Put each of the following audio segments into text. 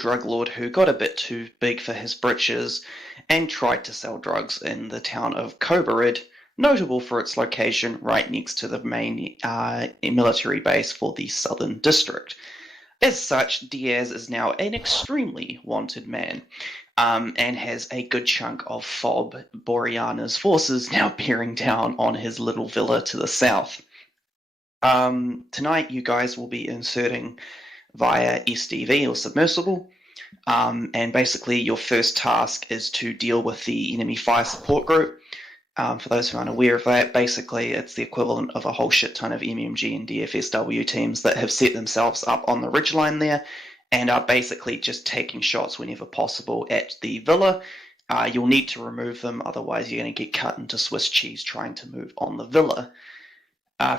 drug lord who got a bit too big for his britches and tried to sell drugs in the town of Kobarid, notable for its location right next to the main military base for the Southern District. As such, Diaz is now an extremely wanted man, and has a good chunk of Fob Boreana's forces now bearing down on his little villa to the south. Tonight, you guys will be inserting via SDV or submersible, and basically your first task is to deal with the enemy fire support group. For those who aren't aware of that, basically it's the equivalent of a whole shit ton of MMG and DFSW teams that have set themselves up on the ridgeline there and are basically just taking shots whenever possible at the villa. You'll need to remove them, otherwise you're going to get cut into Swiss cheese trying to move on the villa.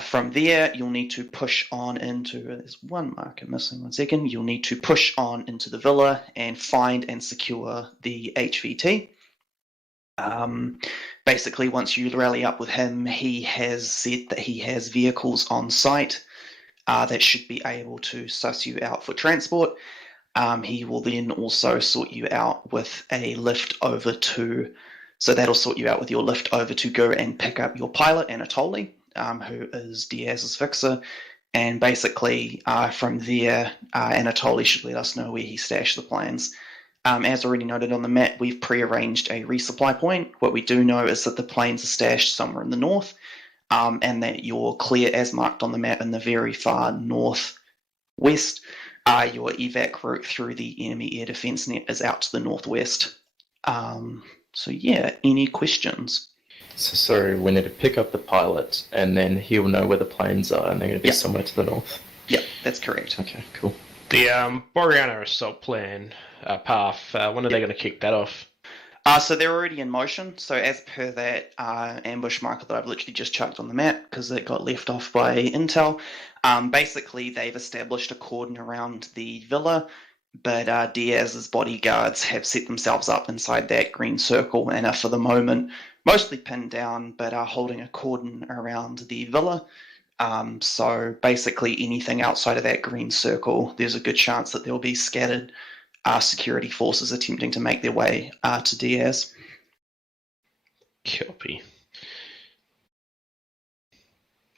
From there, you'll need to push on into, there's one marker missing, 1 second. You'll need to push on into the villa and find and secure the HVT. Basically, once you rally up with him, he has said that he has vehicles on site that should be able to suss you out for transport. He will then also sort you out with a lift over to, so that'll sort you out with your lift over to go and pick up your pilot, Anatoly, who is Diaz's fixer. And basically, from there, Anatoly should let us know where he stashed the planes. As already noted on the map, we've pre-arranged a resupply point. What we do know is that the planes are stashed somewhere in the north, and that you're clear as marked on the map in the very far northwest. Your evac route through the enemy air defense net is out to the northwest. So yeah, any questions? So sorry, we need to pick up the pilot, and then he'll know where the planes are, and they're going to be somewhere to the north. Yep, that's correct. Okay, cool. The Boreana assault plan path, when are they going to kick that off? So they're already in motion. So as per that ambush marker that I've literally just chucked on the map because it got left off by Intel, basically they've established a cordon around the villa, but Diaz's bodyguards have set themselves up inside that green circle and are for the moment mostly pinned down, but are holding a cordon around the villa. So basically anything outside of that green circle, there's a good chance that there will be scattered security forces attempting to make their way to Diaz. Copy.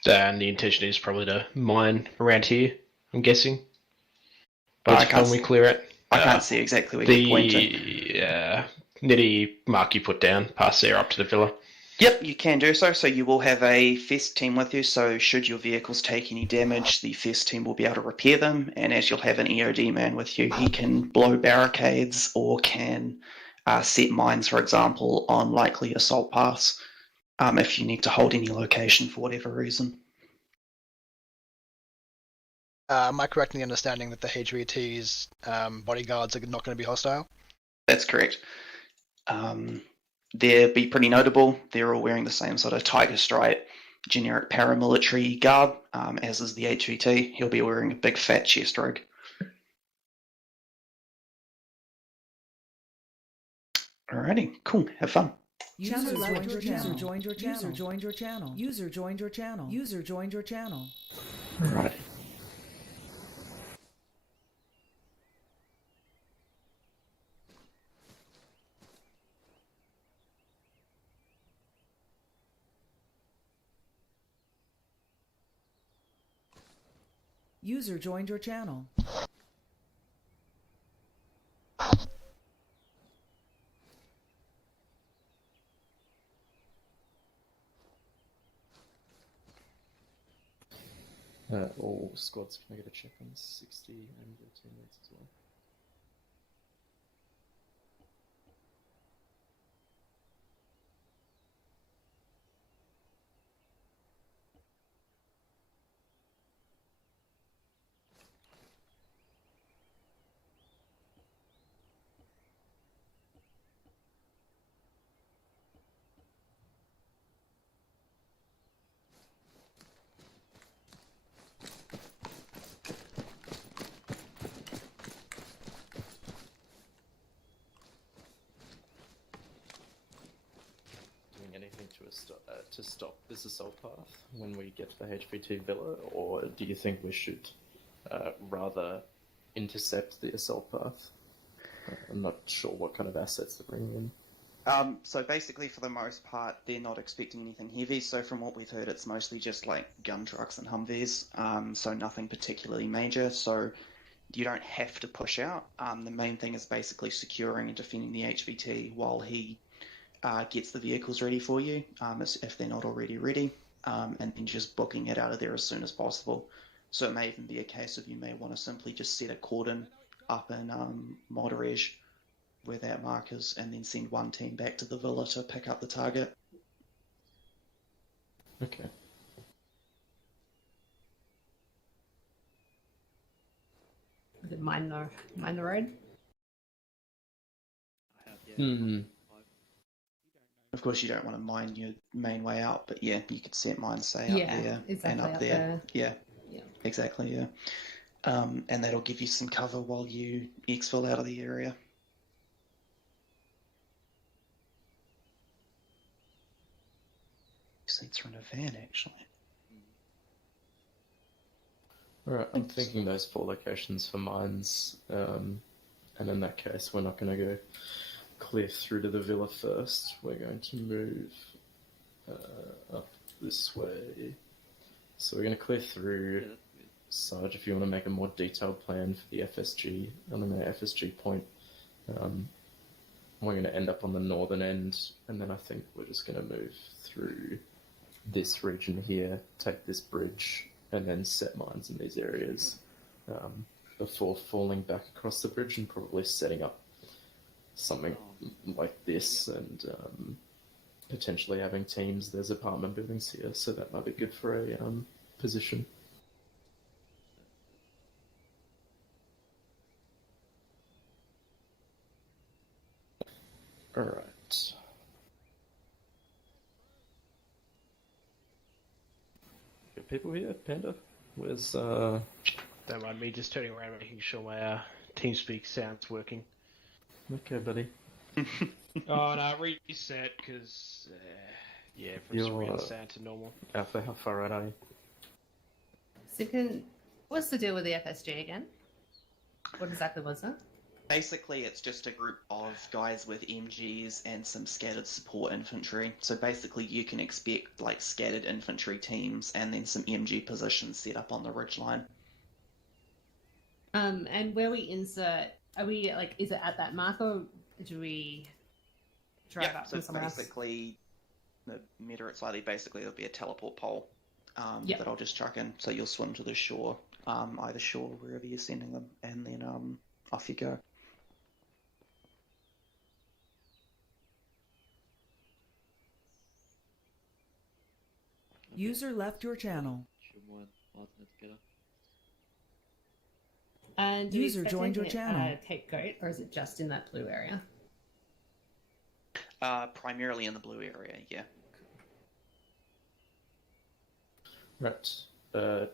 And the intention is probably to mine around here, I'm guessing. By the time we clear it. I can't see exactly where you're pointing. The nitty mark you put down, past there up to the villa. Yep, you can do so. So you will have a FEST team with you, so should your vehicles take any damage, the FEST team will be able to repair them, and as you'll have an EOD man with you, he can blow barricades or can set mines, for example, on likely assault paths, if you need to hold any location for whatever reason. Am I correct in the understanding that the HVT's bodyguards are not going to be hostile? That's correct. They'll be pretty notable. They're all wearing the same sort of tiger stripe, generic paramilitary garb, as is the HVT. He'll be wearing a big fat chest robe. Alrighty, cool. Have fun. User joined your channel. User joined your channel. User joined your channel. User joined your channel. Right. User joined your channel. All squads can I get a check on 60 and your teammates as well? To stop this assault path when we get to the HVT villa, or do you think we should rather intercept the assault path? I'm not sure what kind of assets they're bringing in. So basically, for the most part, they're not expecting anything heavy. So from what we've heard, it's mostly just like gun trucks and Humvees. So nothing particularly major. So you don't have to push out. The main thing is basically securing and defending the HVT while he gets the vehicles ready for you, if they're not already ready, and then just booking it out of there as soon as possible. So it may even be a case of you may want to simply just set a cordon up in Moderege where that mark is, and then send one team back to the villa to pick up the target. Okay. Is it mine the road? Of course, you don't want to mine your main way out, but yeah, you could set mines, say, up there exactly, and up there. Yeah, Yeah. exactly, yeah. And that'll give you some cover while you exfil out of the area. Seats are in a van, actually. Alright, I'm thinking those 4 locations for mines, and in that case, we're not going to go clear through to the villa first. We're going to move up this way. So we're going to clear through. Sarge, if you want to make a more detailed plan for the FSG, I don't know, FSG point, we're going to end up on the northern end, and then I think we're just going to move through this region here, take this bridge, and then set mines in these areas before falling back across the bridge and probably setting up something like this and potentially having teams. There's apartment buildings here, so that might be good for a position. Alright. Good people here, Panda? Where's Don't mind me just turning around, making sure my TeamSpeak sound's working. Okay, buddy. Oh no, reset because from surreal sound to normal. Alpha, how far out are you? So what's the deal with the FSG again? What exactly was it? Basically, it's just a group of guys with MGs and some scattered support infantry. So basically, you can expect like scattered infantry teams and then some MG positions set up on the ridgeline. And where we insert, are we like, is it at that mark or do we drive up so from it's somewhere else? basically, the meter it slightly, basically there'll be a teleport pole that I'll just chuck in. So you'll swim to the shore, either shore, wherever you're sending them, and then off you go. User left your channel. And do User you joined your channel. Cape Goat, or is it just in that blue area? Primarily in the blue area, yeah. Right.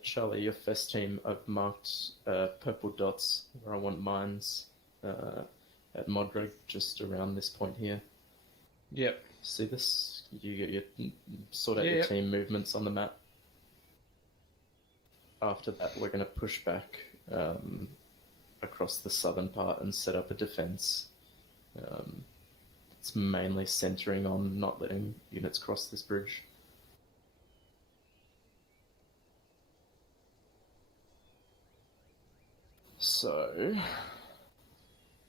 Charlie, your first team, I've marked purple dots where I want mines at Modrig, just around this point here. Yep. See this? You get your sort out your team movements on the map. After that, we're going to push back across the southern part and set up a defense. It's mainly centering on not letting units cross this bridge. So,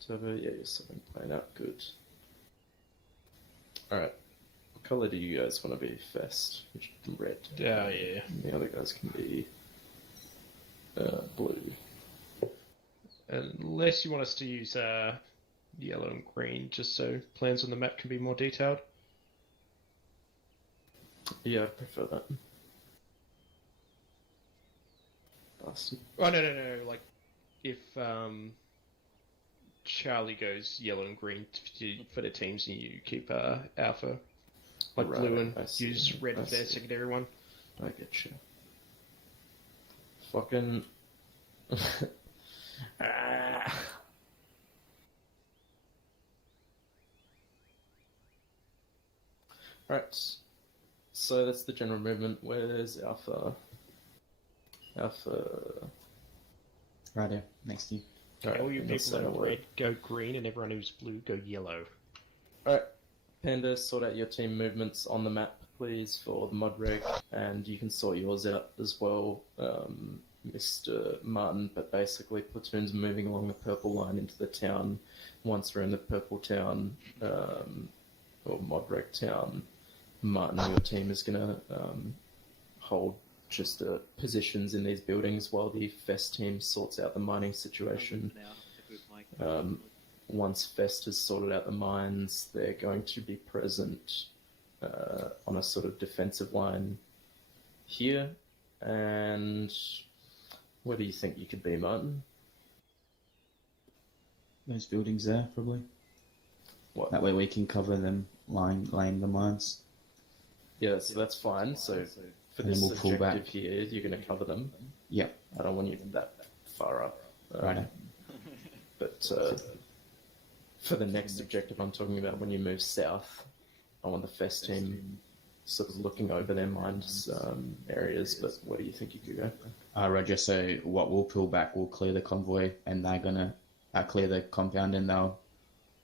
Turbo, yeah, you're something playing out good. Alright, what colour do you guys want to be first? Red. Oh, yeah. And the other guys can be blue. Unless you want us to use yellow and green, just so plans on the map can be more detailed. Yeah, I prefer that. Bastard. Oh, no. Like, if Charlie goes yellow and green for the teams and you keep Alpha, like Right, blue, and I see. use red I for their see. secondary one. I get you. Fucking... Ah. Right. So that's the general movement. Where's Alpha? Alpha... Right here, next to you. Alright, All you I'm gonna people say in a word. red go green, and everyone who's blue go yellow. Alright, Panda, sort out your team movements on the map, please, for the mod reg, and you can sort yours out as well, Mr. Martin. But basically, platoons moving along the purple line into the town. Once we're in the purple town, or mod reg town, Martin, your team is going to hold just positions in these buildings while the Fest team sorts out the mining situation. Once Fest has sorted out the mines, they're going to be present on a sort of defensive line here. And where do you think you could be, Martin? Those buildings there, probably. What? That way we can cover them, laying the mines. Yeah, so that's fine. So for And then this we'll pull objective back. here, you're going to cover them. Yep. I don't want you that far up. Right. But for the next objective I'm talking about, when you move south, I want the Fest team sort of looking over their mines areas. But where do you think you could go? Roger. So what we'll pull back, we'll clear the convoy, and they're gonna clear the compound, and they'll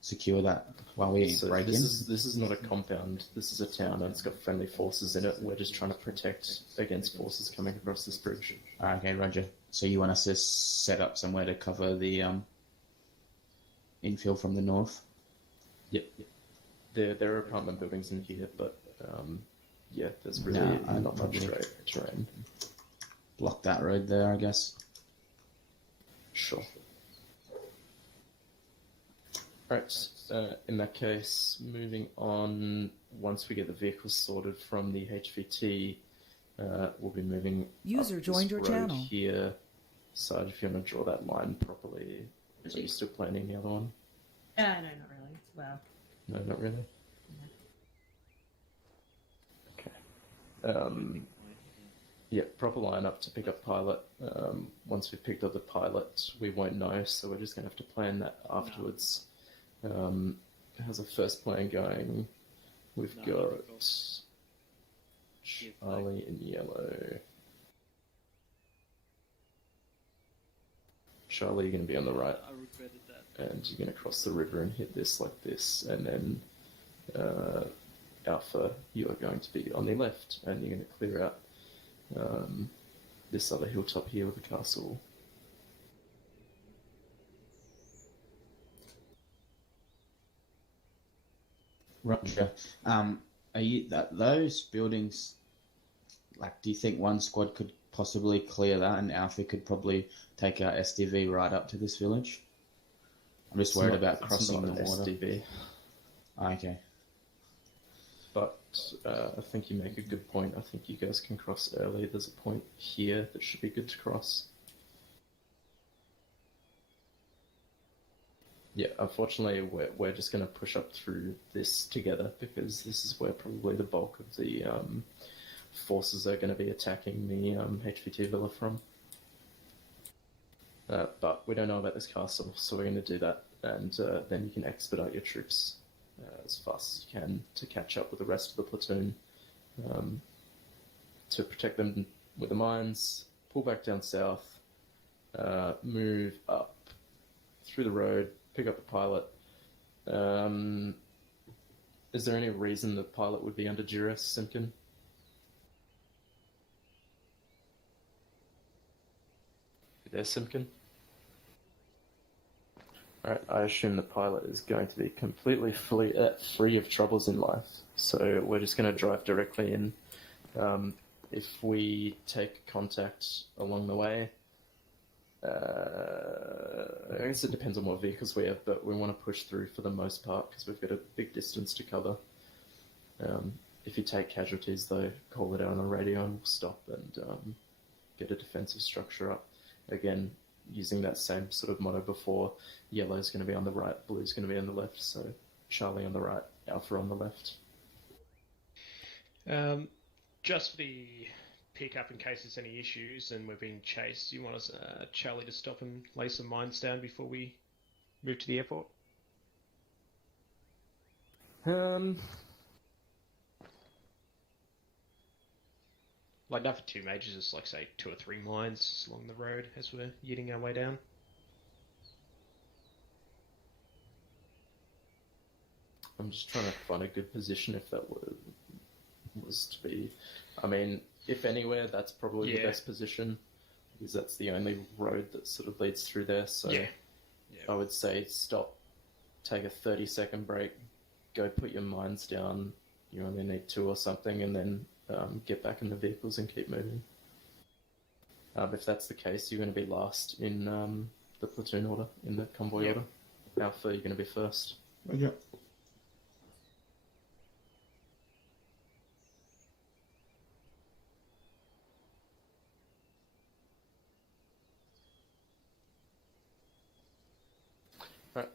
secure that while we So break in. this is not a compound. This is a town, and it's got friendly forces in it. We're just trying to protect against forces coming across this bridge. Okay, Roger. So you want us to set up somewhere to cover the infill from the north? Yep. There are apartment buildings in here, but yeah, there's really No, not much probably- terrain. Block that road there, I guess. Sure. Alright, in that case, moving on, once we get the vehicles sorted from the HVT, we'll be moving User up joined this your road channel. here. Sarge, if you want to draw that line properly. Are you still planning the other one? No, not really. Well, No, not really. Okay. Yeah, proper lineup to pick up pilot. Once we've picked up the pilot, we won't know, so we're just going to have to plan that afterwards. How's the first plan going? We've got Charlie in yellow. Charlie, you're going to be on the right, and you're going to cross the river and hit this like this, and then Alpha, you are going to be on the left, and you're going to clear out this other hilltop here with the castle. Roger. Are you those buildings? Like, do you think one squad could possibly clear that, and Alpha could probably take our SDV right up to this village? I'm just worried about crossing the water. SDV. Okay. But I think you make a good point. I think you guys can cross early. There's a point here that should be good to cross. Yeah, unfortunately, we're just going to push up through this together because this is where probably the bulk of the forces are going to be attacking the HVT villa from. But we don't know about this castle, so we're going to do that, and then you can expedite your troops as fast as you can to catch up with the rest of the platoon, to protect them with the mines, pull back down south, move up through the road, pick up the pilot. Is there any reason the pilot would be under duress, Simkin? You there, Simkin? Alright, I assume the pilot is going to be completely free of troubles in life, so we're just going to drive directly in. If we take contact along the way, I guess it depends on what vehicles we have, but we want to push through for the most part because we've got a big distance to cover. If you take casualties, though, call it out on the radio and we'll stop and get a defensive structure up. Again, using that same sort of motto before, yellow's going to be on the right, blue's going to be on the left, so Charlie on the right, Alpha on the left. Just for the pickup in case there's any issues and we're being chased, you want us, Charlie, to stop and lay some mines down before we move to the airport? Like, not for two majors, just like, say, 2 or 3 mines along the road as we're yeeting our way down. I'm just trying to find a good position if that was to be. I mean, if anywhere, that's probably the best position, because that's the only road that sort of leads through there. So I would say stop, take a 30-second break, go put your mines down. You only need 2 or something, and then get back in the vehicles and keep moving. If that's the case, you're going to be last in the platoon order, in the convoy order. Alpha, you're going to be first. Yeah. Alright.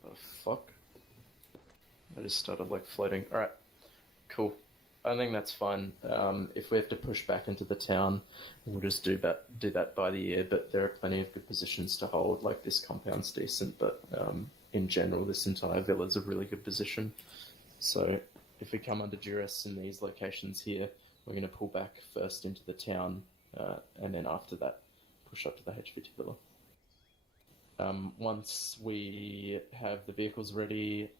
What the fuck? I just started like floating. Alright. Cool. I think that's fine. If we have to push back into the town, we'll just do that by the ear, but there are plenty of good positions to hold. Like, this compound's decent, but in general, this entire villa's a really good position. So if we come under duress in these locations here, we're going to pull back first into the town, and then after that, push up to the HVT villa. Once we have the vehicles ready,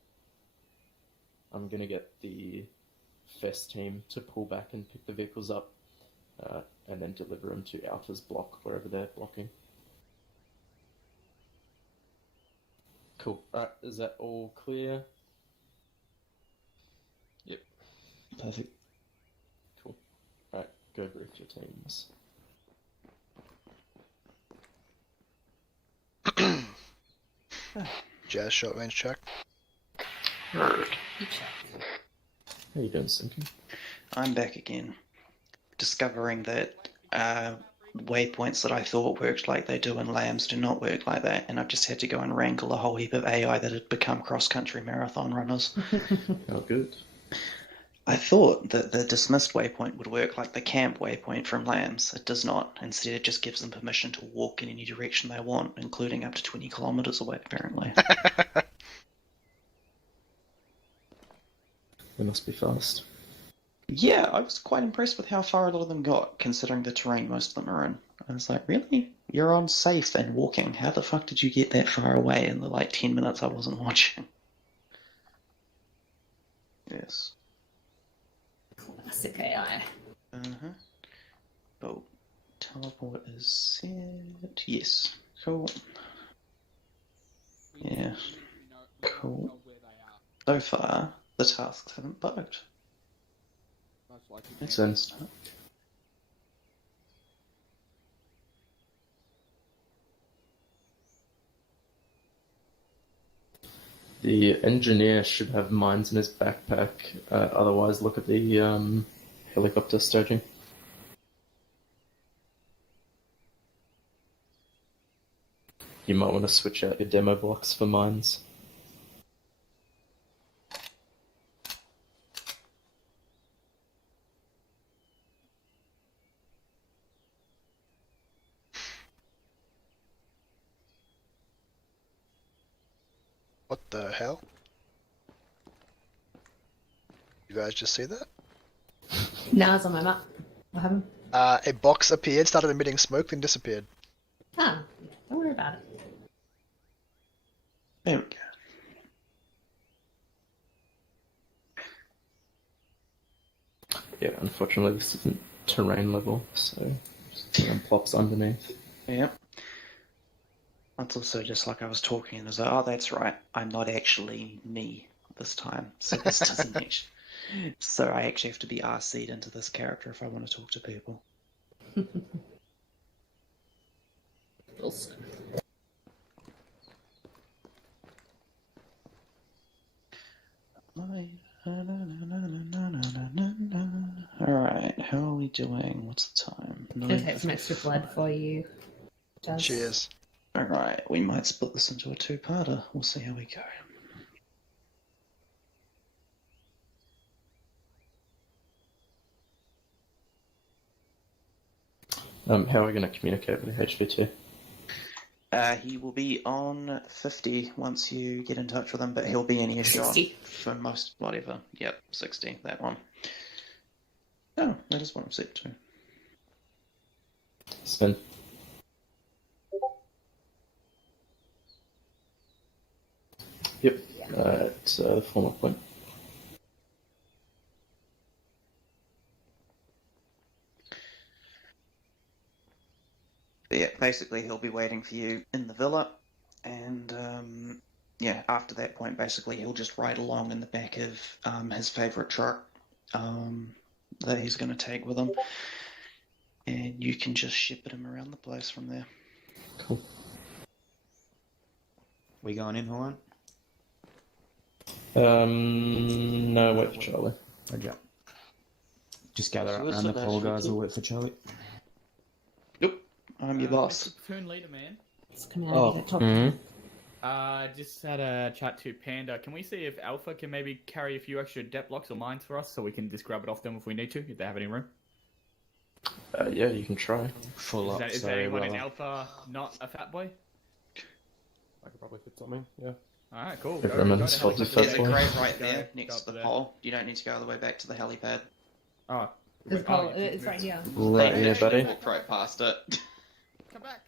I'm going to get the Fest team to pull back and pick the vehicles up, and then deliver them to Alpha's block, wherever they're blocking. Cool. Alright, is that all clear? Yep. Perfect. Cool. Alright, go brief your teams. Jazz short range check. How you doing, Sinking? I'm back again, discovering that waypoints that I thought worked like they do in LAMs do not work like that, and I've just had to go and wrangle a whole heap of AI that had become cross-country marathon runners. Oh, good. I thought that the dismissed waypoint would work like the camp waypoint from LAMs. It does not. Instead, it just gives them permission to walk in any direction they want, including up to 20 kilometers away, apparently. They must be fast. Yeah, I was quite impressed with how far a lot of them got, considering the terrain most of them are in. I was like, really? You're on safe and walking. How the fuck did you get that far away in the, 10 minutes I wasn't watching? Yes. Classic AI. Oh, teleport is set. Yes. Cool. Yeah. Cool. So far, the tasks haven't bugged. Makes sense. The engineer should have mines in his backpack. Otherwise, look at the helicopter staging. You might want to switch out your demo blocks for mines. What the hell? You guys just see that? Now it's on my map. What happened? A box appeared, started emitting smoke, then disappeared. Ah, don't worry about it. There we go. Yeah, unfortunately this isn't terrain level, so just plops underneath. Yep. It's also just like I was talking and I was like, oh, that's right. I'm not actually me this time. So this doesn't actually... So I actually have to be RC'd into this character if I want to talk to people. Wilson. Alright, how are we doing? What's the time? Gonna take some extra blood for you. Jazz. Cheers. Alright, we might split this into a two-parter. We'll see how we go. How are we going to communicate with the HVT? He will be on 50 once you get in touch with him, but he'll be in earshot 60. for most whatever. Yep, 60, that one. Oh, that is what I'm set to. Sven? Yep. Yeah. at the former point. But yeah, basically he'll be waiting for you in the villa, and yeah, after that point, basically he'll just ride along in the back of his favourite truck that he's going to take with him, and you can just shepherd him around the place from there. Cool. We going in, Hawaiian? No, wait for Charlie. Roger. Just gather So up what's around the the pole, last guys. weekend? We'll wait for Charlie. Nope, I'm your boss. Platoon leader, man. It's coming out Oh. of the top. Just had a chat to Panda. Can we see if Alpha can maybe carry a few extra depth blocks or mines for us so we can just grab it off them if we need to, if they have any room? Yeah, you can try. Full up. Is there sorry, anyone in brother. Alpha not a fat boy? I could probably fit something, yeah. Alright, cool. If I'm in to the spot, helicopter. if There's that's a one. crate right Go- there go next up to the there. pole. You don't need to go all the way back to the helipad. Oh. There's a Oh, pole. yeah, It's right here. Right here, buddy. Walk right past it. Come back.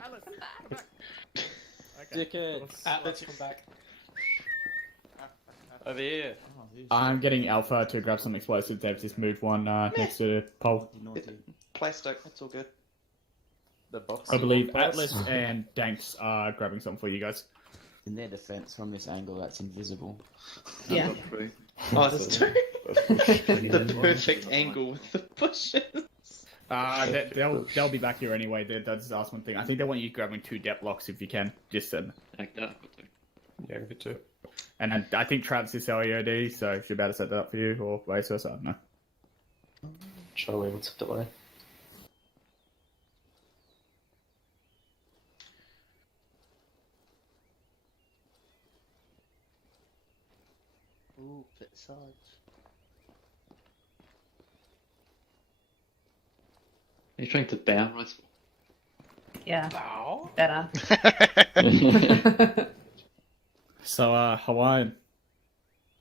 Alice, come back. Okay. Dickheads. Atlas, come back. Over here. Oh, who's- I'm getting Alpha to grab some explosives. They've just moved one next to the pole. Naughty. Plastic, it's all good. The box. I believe Atlas and Danks are grabbing something for you guys. In their defense, from this angle, that's invisible. Yeah. Oh, there's two. The perfect angle with the bushes. They'll be back here anyway. They'll just ask one thing. I think they want you grabbing 2 depth blocks if you can. Just Yeah, give it two. and then I think Travis is LEOD, so if you're about to set that up for you or vice versa, I don't know. Charlie, what's the delay? Ooh, bit sides. Are you trying to bow right? Yeah. Bow? Better. So, Hawaiian,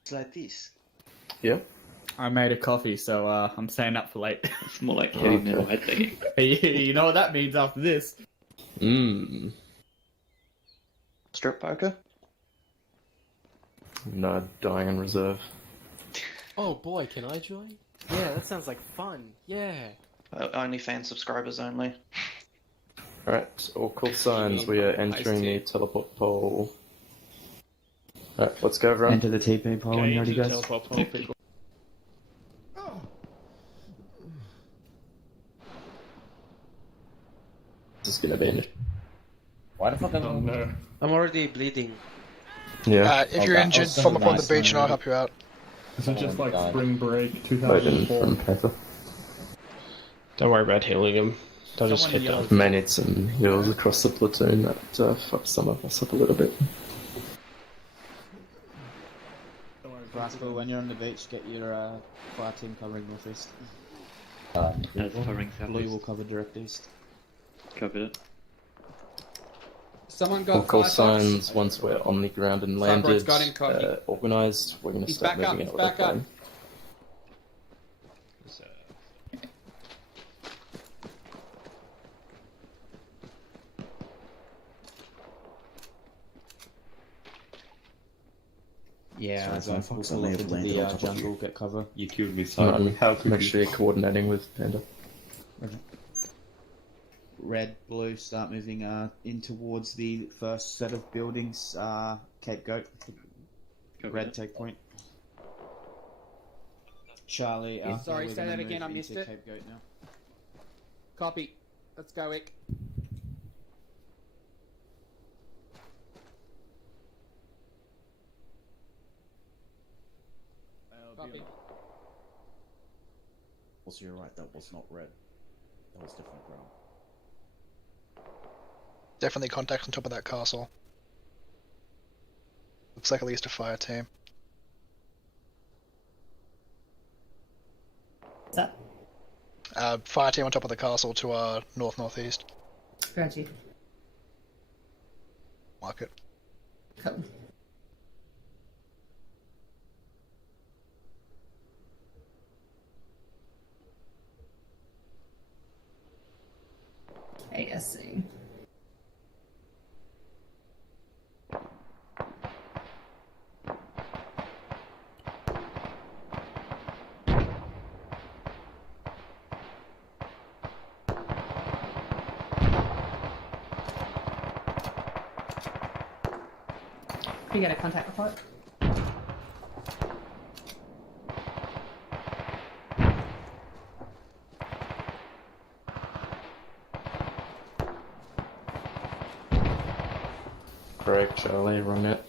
It's like this. Yeah? I made a coffee, so I'm staying up for late. It's more like heavy metal headbanging. You know what that means after this. Mmm. Strip poker? No, dying in reserve. Oh boy, can I join? Yeah, that sounds like fun. Yeah. OnlyFans subscribers only. Alright, all call signs. We are entering the teleport pole. Alright, let's go, everyone. Enter the TP pole when you're ready, guys. People. This is gonna be an... Why the fuck Oh no. I'm already bleeding. Yeah. If you're injured, form up on the beach and I'll help you out. Is it just like spring break Loading 2004? from Panther. Don't worry about healing him. They'll just Someone hit down. yelled- May need some heals across the platoon that fucked some of us up a little bit. Rascal, when you're on the beach, get your fire team covering northeast. Covering Blue will cover direct east. Covered it. Someone All got call fire signs tops? once we're on the ground and Cyborg's landed, got him covered. organised. We're going to He's start back up, moving he's out of the back up. plane. So, Yeah, Sorry, so we'll Fox, I pull may off have into landed the on top of jungle, you. get cover. You killed me, No, Simon. How could make you? sure you're coordinating with Panda. Red, blue, start moving in towards the first set of buildings, Cape Goat. Red, take point. Charlie, Sorry, we're say gonna that again, move I missed into it. Cape Goat now. Copy. Let's go, Ick. Copy. Also, you're right. That was not red. That was different brown. Definitely contacts on top of that castle. Looks like at least a fire team. What's up? Fire team on top of the castle to our north-northeast. Gotcha. Mark it. Cool. ASC. Can you get a contact report? Correct, Charlie, run it.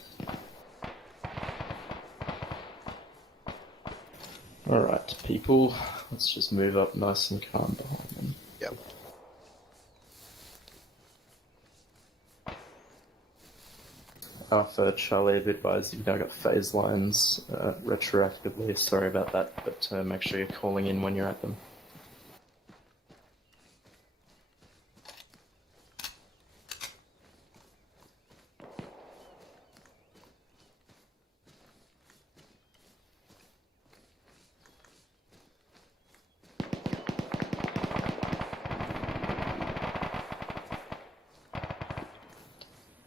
Alright, people, let's just move up nice and calm behind them. Yep. Alpha, Charlie, I've advised you've now got phase lines retroactively. Sorry about that, but make sure you're calling in when you're at them.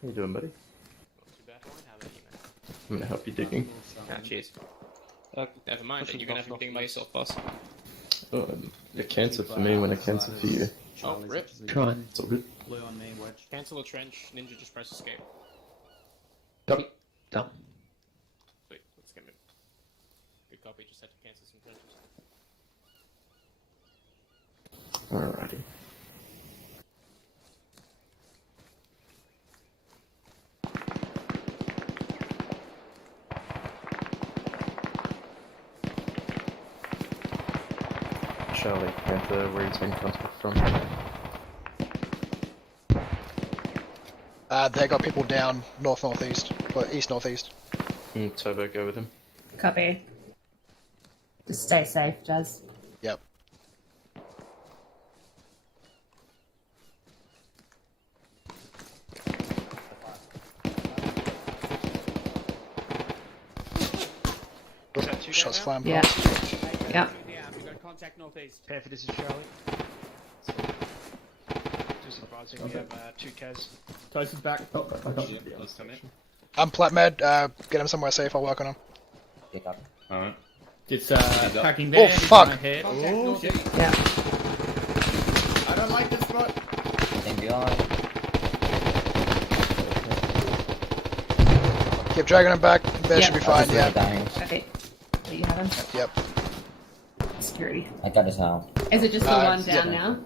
How you doing, buddy? I'm gonna help you digging. Cheers. Never mind, then you're gonna have to dig by yourself, boss. A cancer for me when a cancer for you. Oh, rip. Trying. It's all good. Blue on me, wedge. Cancel a trench, ninja just press escape. Done. Sweet, let's get moving. Good copy, just had to cancel some trenches. Alrighty. Charlie, Panther, where are you taking contact from? They got people down north-northeast, or east-northeast. Turbo, go with him. Copy. Just stay safe, Jazz. Yep. Was that two Shots down flying Yeah. past. Yep. We got contact northeast. Panther, this is Charlie. Just advising we have 2 Ks. Toast is back. Oh, I got Yeah, let's come in. I'm Platmed. Get him somewhere safe. I'll work on him. Alright. It's packing there. Oh, fuck. My head. Contact Oh, northeast. shit. Yeah. I don't like this spot. Keep dragging him back. They Yeah. should be fine. Yeah. Okay. Do you have him? Yep. Security. I got his out. Is it just the one yeah. down now?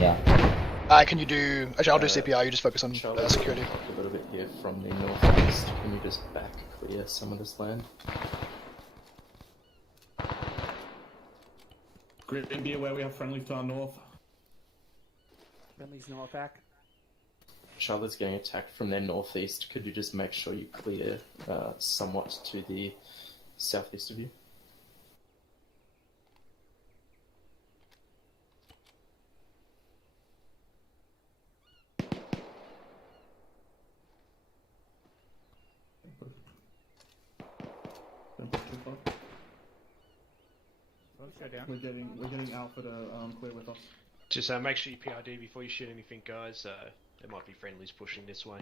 Yeah. Can you do? Actually, I'll do CPR. You just focus on Charlie, security. a little bit here from the northeast. Can you just back clear some of this land? Grid, be aware we have friendlies to our north. Friendly's north back. Charlotte's getting attacked from their northeast. Could you just make sure you clear somewhat to the southeast of you? Don't push too far. Let's go down. We're getting Alpha to clear with us. Just make sure you PID before you shoot anything, guys. There might be friendlies pushing this way.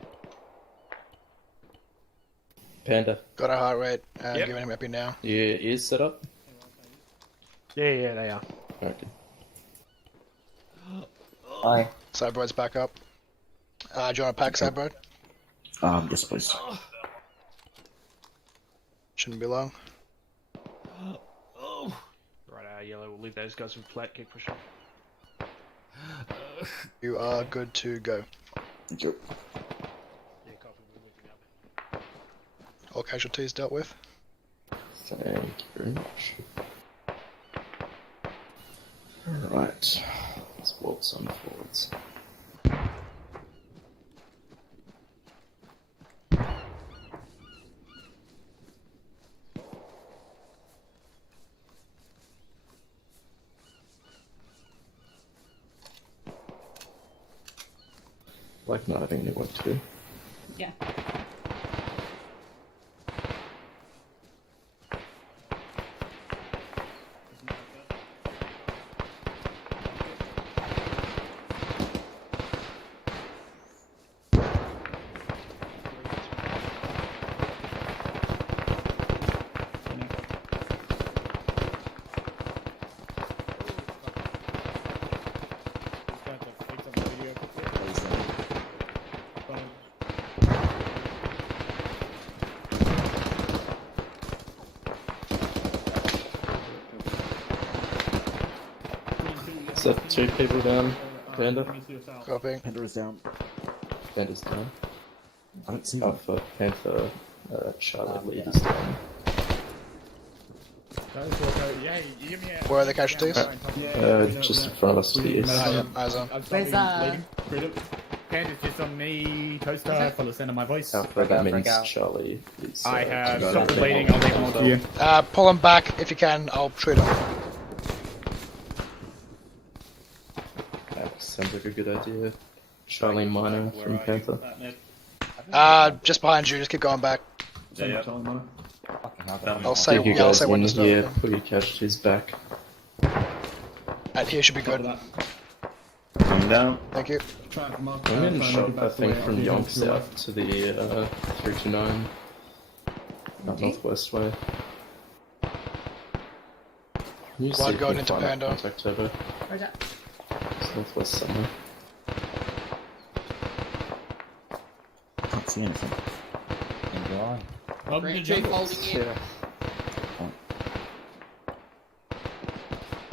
Panda, Got our heart rate. Yep. Giving him epi now. your ears set up? Yeah, they are. Okay. Hi. Cyberbird's back up. Do you want to pack Cyberbird? Yes, please. Shouldn't be long. Right, Yellow, we'll leave those guys with flat, keep pushing. You are good to go. Thank you. Yeah, copy, we're moving up. All casualties dealt with. Thank you very much. Alright. Let's waltz on forwards. Like not having any work to do. Yeah. Is that 2 people down, Panda? Copy. Panda is down. Panda's down. I don't see them. Alpha, Panther, Charlie, lead yeah. is down. Where are the casualties? Just in front of us to the east. Eyes on. Where's Panda's just on me, coaster, follow the sound of my voice. Alpha, that means Charlie is... I have got stopped it. bleeding, I'll leave them all to you. Pull him back if you can. I'll treat him. Sounds like a good idea. Charlie Minor from Panther. Just behind you. Just keep going back. Yeah. I'll say. Take you Yeah, I'll guys say when in to stop. here, put your casualties back. At here should be good. I'm down. Thank you. I'm getting shot, I think, from Yonk south to the 329. Northwest way. Can you see One if going you can into find that Panda. contact Turbo? Roger. It's northwest somewhere. I can't see anything. Welcome to jungle.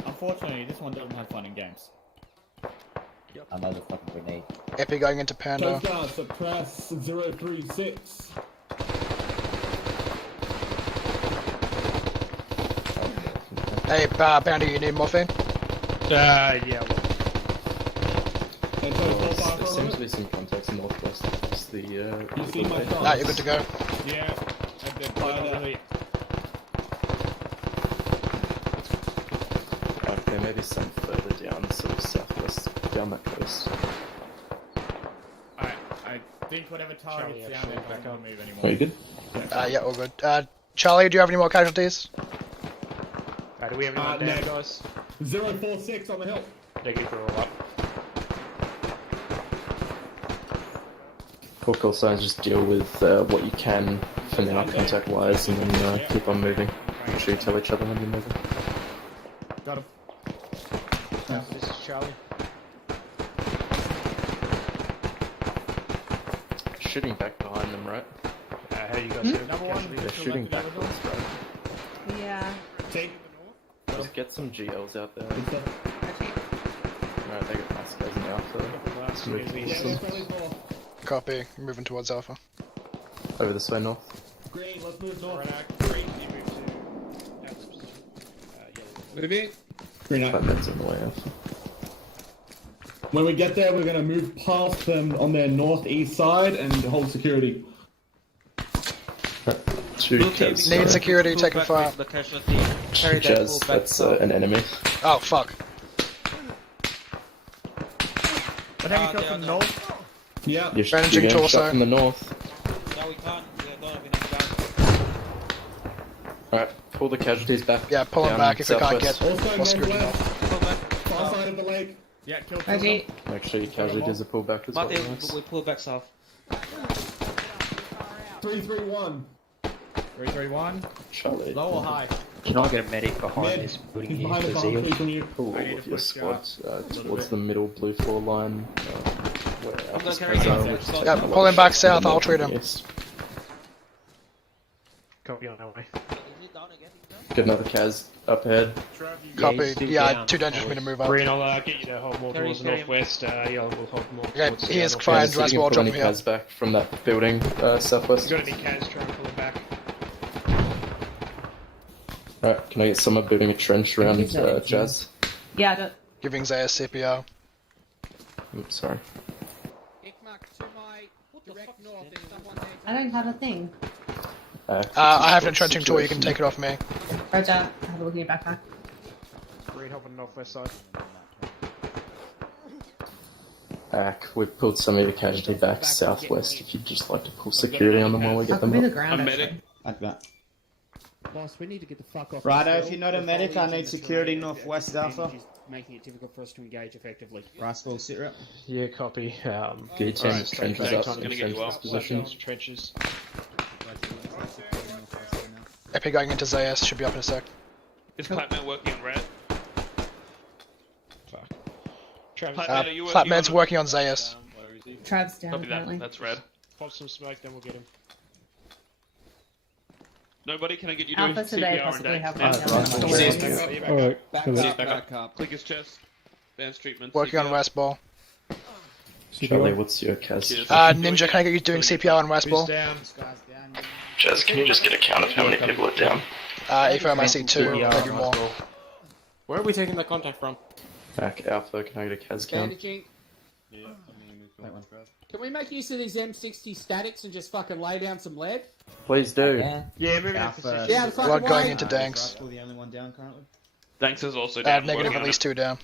Unfortunately, this one doesn't have fun in games. Another fucking grenade. Epi going into Panda. Touchdown, suppress 036. Hey, Panda, you need morphine? Yeah. There seems to be some contacts northwest. It's the You see my thumb? Nah, you're good to go. Yeah, Okay, maybe some further down, sort of southwest, down that coast. Alright, I think whatever target's down there back can't up. move anymore. Oh, you good? Yeah, all good. Charlie, do you have any more casualties? Do we have anyone down, Neg. guys? 046 on the hill. Negative, we're all up. Cool, cool. So just deal with what you can for now, contact-wise, and then keep on moving. Make sure you tell each other when you're moving. Got him. This is Charlie. Shooting back behind them, right? How do you guys do? Number one, They're shooting backwards, right? Yeah. Take. Just get some GLs out there. Alright, they got nice guys in the alpha. Let's move towards them. Copy. Moving towards Alpha. Over this way north. Green, let's move north. Green, you move to Alpha's position. Yellow. Move in. Green That man's on the way alpha. When we get there, we're going to move past them on their northeast side and hold security. Two Kevs. Need security, taking fire. Jazz, that's an enemy. Oh, fuck. What have you got from north? Yeah. You're Managing getting torso. shot from the north. No, we can't. We don't have enough guns. Alright, pull the casualties back. Yeah, pull him down back if we can't southwest. get Also more security. northwest, far side of the lake. Yeah, kill two. Ready? Make sure your casualties are pulled back as well. Nice. We pull back south. 331. 331. Charlie. Low or high? Can I get a medic behind Mid. this building He's here behind the for bomb, Zeal? please, from you. Pull I all need of to your push squad little towards bit. the middle blue floor line. Where Alpha's carrying guys him are, out. which is Yeah, taking a lot pull of him back shots from the south, I'll north treat and him. east. Copy on our way. Get another Kaz up ahead. Copy. still Yeah, down. too dangerous for me to move up. Green, I'll get you to hold more Carry towards the him. northwest. Yellow will hold more Okay, towards he is north. fine. Yeah, Might so as you well can pull drop any him here. Kaz back from that building southwest. You got any cans? Try and pull them back. Alright, can I get someone building a trench around Jazz? Yeah, I don't. Giving Zayas CPR. Oops, sorry. I don't have a thing. I have an entrenching tool, you can take it off me. Roger. I have a look in your backpack. Green helping northwest side. We've pulled some of your casualty back southwest if you'd just like to pull security on them while we I get could them be the up. ground. actually. Like that. Boss, we need to get the fuck off. Righto, if you're not a medic, I need security northwest alpha. Making it difficult for us to engage effectively. Rascal, sit rep. Yeah, copy. Get your team Alright, trenches so up I'm in gonna get you defensive up. positions. Trenches. Epi going into Zayas, should be up in a sec. Is Platman working on red? Fuck. Travis, Platman, are you working Flatman's on... working on Zayas. Trav's down Copy apparently. that. That's red. pop some smoke, then we'll get him. Nobody, can I get you doing Alpha today CPR possibly and have Dave? one. Alright, Click his chest. Advanced treatment. Working on CPR. Rasball. Charlie, what's your CAS? Ninja, can I get you doing CPR on Rasball? down? Jazz, can you just get a count of how many people are down? AFM, I see 2, maybe more. Where are we taking the contact from? Back Alpha, can I get a CAS count? Bandaging. Yeah, that one. Can we make use of these M60 statics and just fucking lay down some lead? Please do. Yeah, moving in Alpha. position. Yeah, the fucking Blood going way. into Danks. Rascal the only one down currently? Thanks is also down. Negative working at on least it. 2 down.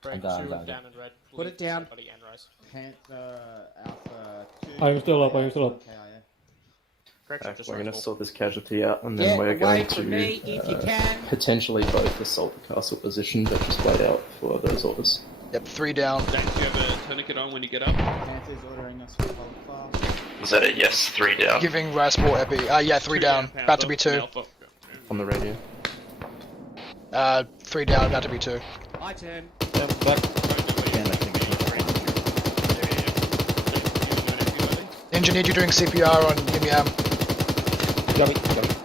Break down, two down, down and red. Put it down. Buddy and Rose. Panther, Alpha, 2. I'm still up, I'm still up. KIA. Correction, just We're going to Rose. sort this casualty out, and then Yeah, we're away going from me if you to can. potentially both assault the castle position, but just wait out for those orders. Yep, 3 down. Thanks, you have a tourniquet on when you get up. Panther's ordering us to hold fast. Is that a yes? 3 down. Giving Rasball Epi. Yeah, 3 down. About to be 2. On the radio. 3 down, about to be 2. My turn. Ninja, need you doing CPR on Yim Yam. Got it, got it.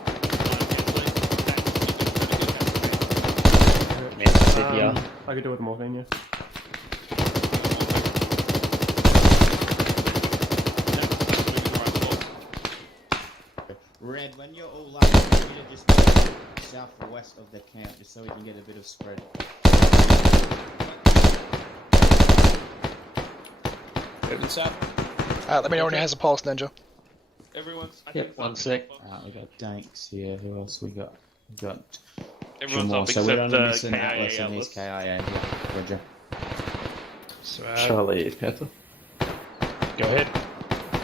CPR. I could do it with morphine, yeah. Red, when you're all up, you need to just go south or west of the camp, just so we can get a bit of spread. Let me know when he has a pulse, Ninja. Everyone's. I Yep, think 1 sec. We got Danks here. Who else we got? We got Everyone's Jamor. up So we're except only missing KIA Atlas and Atlas. he's KIA. Yeah, Roger. So, Charlie, Panther. go ahead.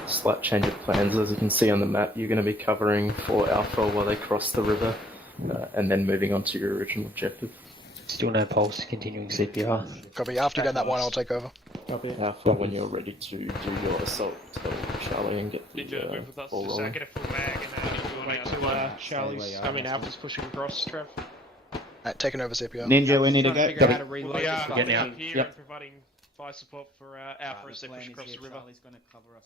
Slight change of plans. As you can see on the map, you're going to be covering for Alpha while they cross the river, and then moving on to your original objective. Still no pulse, continuing CPR. Copy. After you get that one, I'll take over. Copy. Alpha, when you're ready to do your assault, tell Charlie and get the Ninja, move with us. ball Just rolling. Get a full mag and wait till Charlie's. I mean, Alpha's pushing across, Trev. Taking over CPR. Ninja, we need to Trying go. figure out how to We reload are this getting fucking out thing. here and providing fire support for Alpha as they push across the river. Charlie's going to cover us.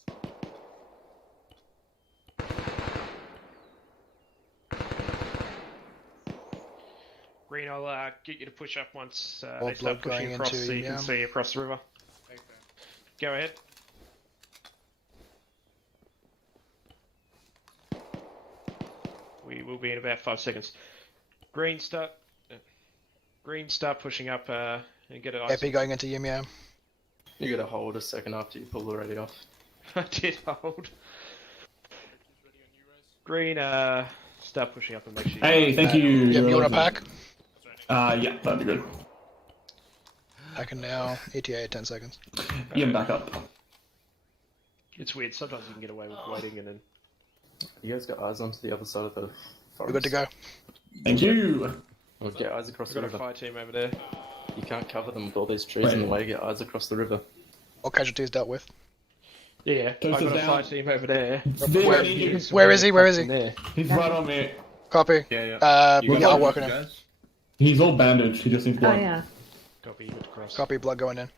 Green, I'll get you to push up once More they start blood going pushing across into so you can Yam. see across the river. Go ahead. We will be in about 5 seconds. Green, start pushing up and get it ice. Epi going into Yim Yam. You got to hold a second after you pull the radio off. I did hold. Green, start pushing up and make sure. Hey, thank you. Yep, you want a pack? Yeah, that'd be good. I can now. ETA 10 seconds. Yeah, back up. It's weird. Sometimes you can get away with waiting and then. You guys got eyes onto the other side of the forest? We're good to go. Thank you. We'll get eyes across We've the got a river. fire team over there. You can't cover them with all these trees in the way. Get eyes across the river. All casualties dealt with. Yeah, Toast I've us got a down. fire team over there. Where is he? Where is he? There. He's right on me. Copy. Yeah. I'll work on him. He's all bandaged. He just needs blood. Oh yeah. Copy, good cross. Copy. Blood going in.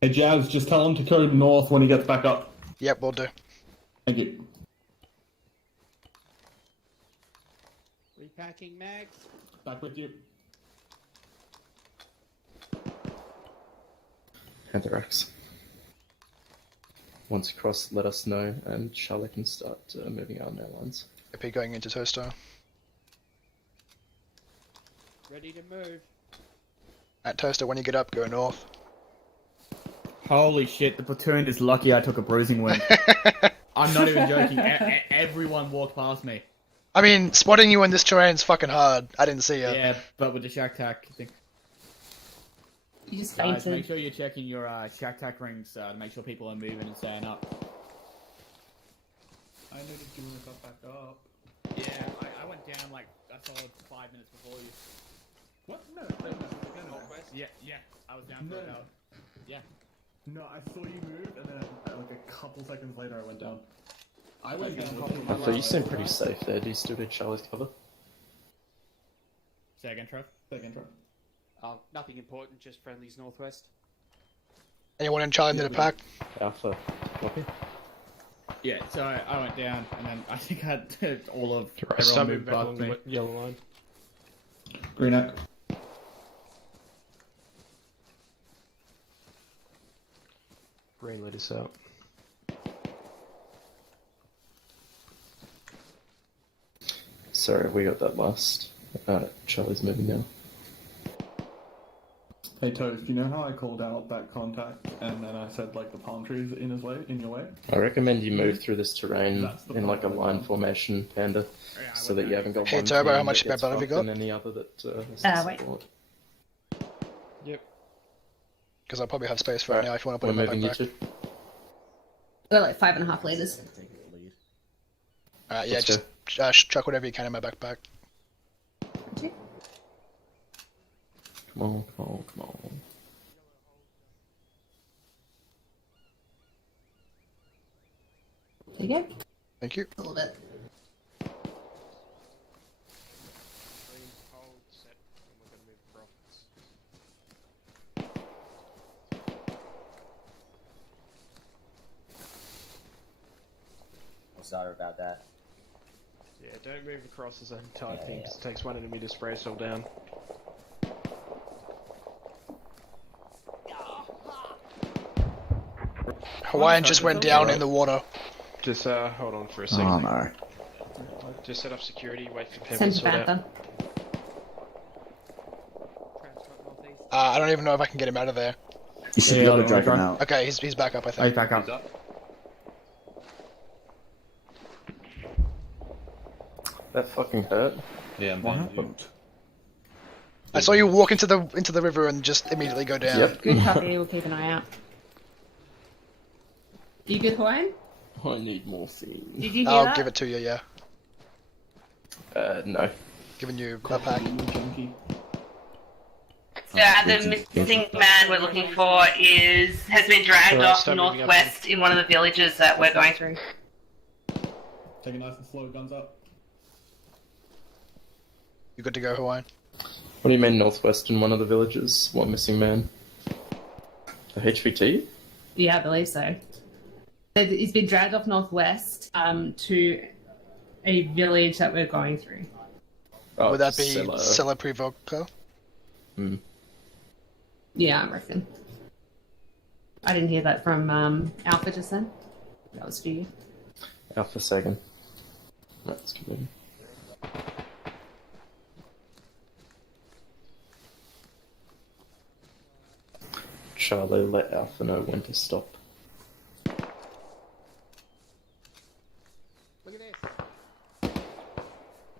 Hey, Jazz, just tell him to go north when he gets back up. Yep, we'll do. Thank you. Repacking mags. Back with you. Anthrax. Once you cross, let us know, and Charlie can start moving out on their lines. Epi going into Toaster. Ready to move. At Toaster, when you get up, go north. Holy shit, the platoon is lucky I took a bruising wound. I'm not even joking. Everyone walked past me. I mean, spotting you in this terrain's fucking hard. I didn't see you. Yeah, but with the shack tack thing. You just Guys, fainted. make sure you're checking your shack tack rings to make sure people are moving and staying up. I needed to move myself back up. Yeah, I went down like a solid 5 minutes before you. What? No. Yeah, I was down for No. about. Yeah. No, I saw you move, and then like a couple seconds later, I went down. I went down. So you seem pretty safe there. Do you still need Charlie's cover? Say again, Trev? Second try. Nothing important, just friendlies northwest. Anyone in Charlie need a pack? Alpha. Copy. Yeah, so I went down, and then I think I had all of Right, everyone start moved moving back past along me. the yellow line. Green Neck. Green let us out. Sorry, we got that last. Charlie's moving now. Hey Toast, you know how I called out that contact and then I said like the palm trees in your way? I recommend you move through this terrain That's the in like a part line formation, Panda, so that you haven't got Hey, one Turbo, team how much that gets spare blood have you fucked got? and any other that has to Wait. support. Yep. Because I probably have space for it now if you want to put We're it in my moving you backpack. two. Got like 5.5 liters. Yeah, Let's just chuck whatever you can in my backpack. Come on, come on, come on. There you go. Thank you. A little bit. Green, hold, set, and we're going to move across. I'm sorry about that. Yeah, don't move across as an entire thing, because it takes one enemy to spray us all down. Hawaiian just went down in the water. Just hold on for a second. Oh no. Just set up security, wait for Pam Send to sort out. Panther. I don't even know if I can get him out of there. You should be able to drag him out. Okay, he's back up, I Oh, think. he's back up. That fucking hurt. Yeah, what happened? I saw you walk into the river and just immediately go down. Yep. Good copy, we'll keep an eye out. You good, Hawaiian? I need morphine. Did you hear I'll that? give it to you, yeah. No. Giving you a pack. The missing man we're looking for has been dragged off northwest in one of the villages that we're going through. Take it nice and slow, guns up. You good to go, Hawaiian? What do you mean northwest in one of the villages? What missing man? The HVT? Yeah, I believe so. He's been dragged off northwest to a village that we're going through. Oh, Would that be Sella. Sella Privoka? Hmm. Yeah, I reckon. I didn't hear that from Alpha just then. That was for you. Alpha Sagan. Right, let's get moving. Charlie, let Alpha know when to stop.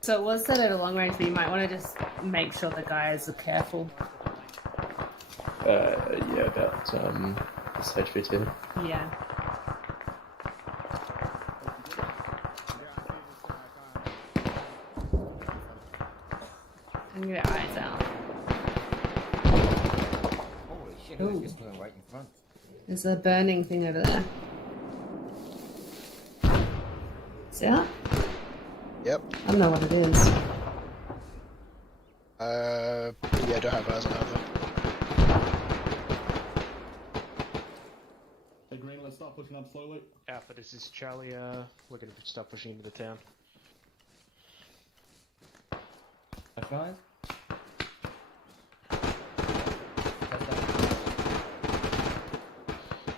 So it was set at a long range, but you might want to just make sure the guys are careful. Yeah, about this HVT. Yeah. And your eyes out. Holy shit, Ooh. it was just going right in front. There's a burning thing over there. See that? Yep. I don't know what it is. Yeah, don't have eyes on either. Hey Green, let's start pushing up slowly. Alpha, this is Charlie. We're going to start pushing into the town. Guys?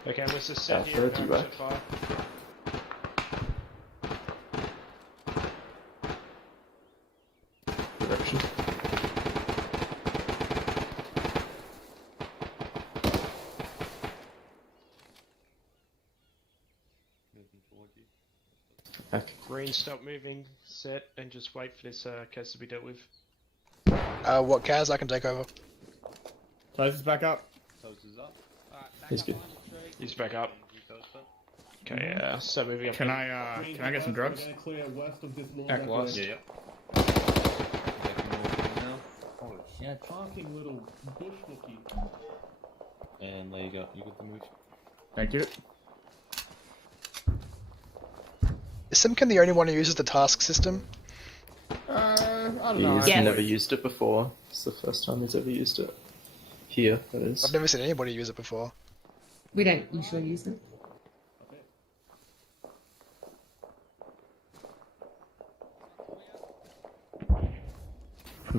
Okay, let's just set Alpha, here. do you set work? fire. Direction. Okay. Green, stop moving, set, and just wait for this case to be dealt with. What Kaz? I can take over. Toast is back up. Toast is up. He's good. He's back up. Okay, start moving up. Can I get some drugs? We're gonna clear west of this little Back red west. place. Yeah. Holy shit. Parking little bush looky. And there you go. You got the move. Thank you. Is Simkin the only one who uses the task system? I don't know. He's Yes. never used it before. It's the first time he's ever used it. Here, that is. I've never seen anybody use it before. We don't usually use it.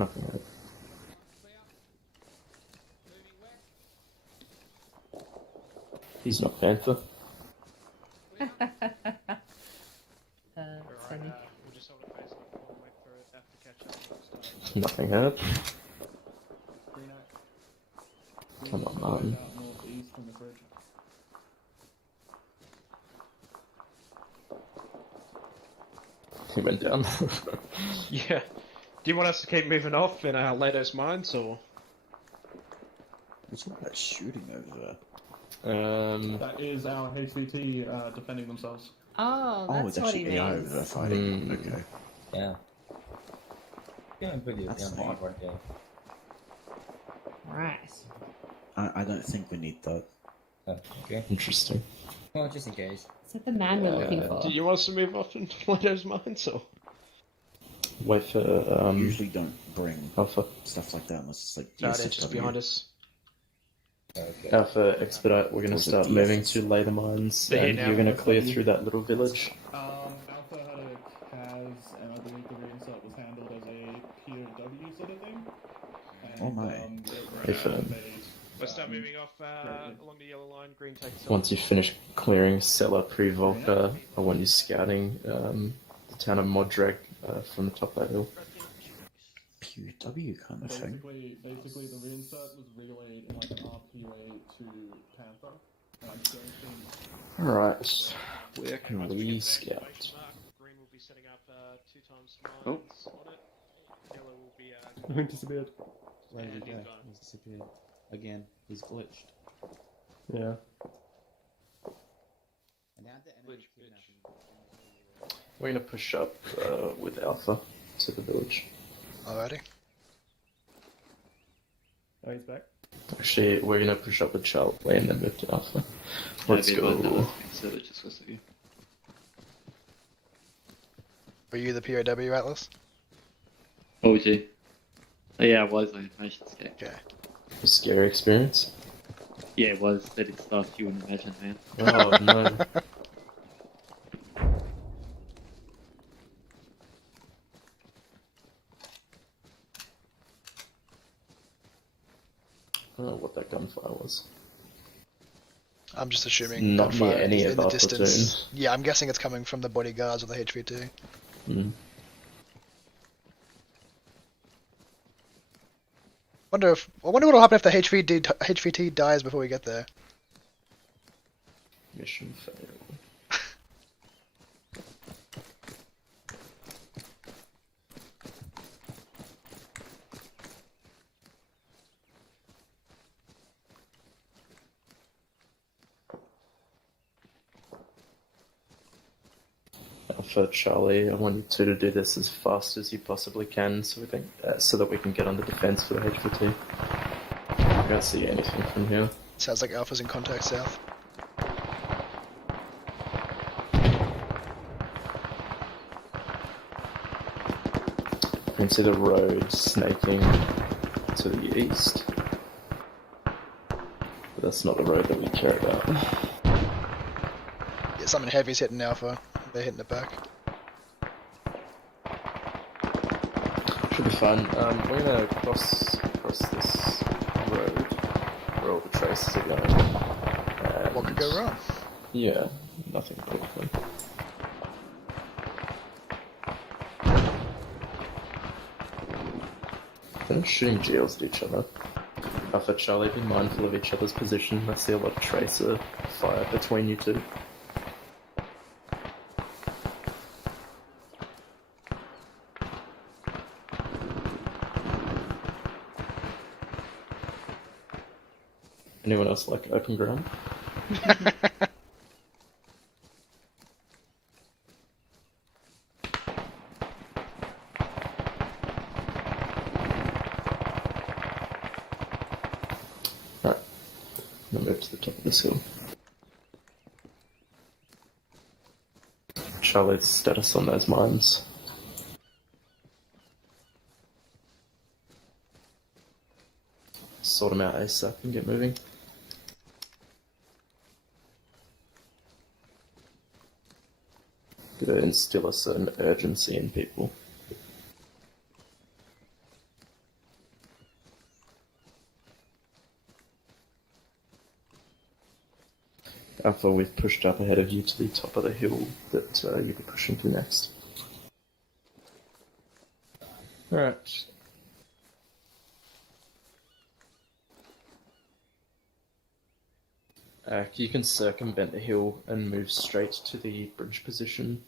Nothing yet. He's not Panther. Funny. We'll just hold it face off and wait for F to catch up. And start. Nothing hurt. Green Come on, Martin. northeast from the bridge. He went down. Yeah. Do you want us to keep moving off in lay those mines, or? What's all that shooting over there? That is our HVT defending themselves. Oh, Oh, that's it's what he actually AI over means. there fighting. Okay. Yeah. Yeah, I'm pretty That's damn hard neat. right there. Right. I don't think we need that. Oh, okay. Interesting. Well, just in case. Is that the man we're looking for? Do you want us to move off and lay those mines, or? Wait for Usually don't bring Alpha. stuff like that unless it's like No, they're DSW. just behind us. Okay. Alpha expedite. We're going to Was it start DSS? moving to lay the mines, They're here and now. you're going to clear through that little village. Alpha had a CAS, and I believe the reinsert was handled as a POW sort of thing. And, Oh my. If, Let's start moving off along the yellow line. Green takes off. Once you finish clearing Cellar pre-Volca, I want you scouting the town of Modrag from the top of that hill. POW kind of thing. Basically, the reinsert was relayed in like an RPA to Panther. And I don't think... Alright, where can we scout? Green will be setting up 2 times Oh. mines on it. Yellow will be Disappeared. Where did And he he's go? gone. He's disappeared. Again, he's glitched. Yeah. And how'd the enemy kidnap him? We're going to push up with Alpha to the village. Alrighty. Oh, he's back. Actually, we're going to push up with Charlie and then move to Alpha. Let's go. Were you the POW, Atlas? Oh, gee. Oh, yeah, it was. I should say. Okay. A scary experience. Yeah, it was. That it's stuff you wouldn't imagine, man. Oh, no. I don't know what that gunfire was. I'm just assuming Not near gunfire any in of the our distance. platoon. Yeah, I'm guessing it's coming from the bodyguards or the HV2. Mm. I wonder what will happen if the HVT dies before we get there. Mission failed. For Charlie, I want you two to do this as fast as you possibly can, so that we can get on the defense for the HVT. I can't see anything from here. Sounds like Alpha's in contact south. I can see the road snaking to the east, but that's not the road that we care about. Yeah, something heavy's hitting Alpha. They're hitting it back. Should be fun. We're gonna cross this road where all the traces are going. What could go wrong? Yeah, nothing probably. They're not shooting GLs at each other. Alpha Charlie, be mindful of each other's position. I see a lot of tracer fire between you two. Anyone else like open ground? Right, I'm gonna move to the top of this hill. Charlie's status on those mines. Sort them out ASAP and get moving. Gotta instill a certain urgency in people. Alpha, we've pushed up ahead of you to the top of the hill that you'll be pushing to next. Alright. You can circumvent the hill and move straight to the bridge position.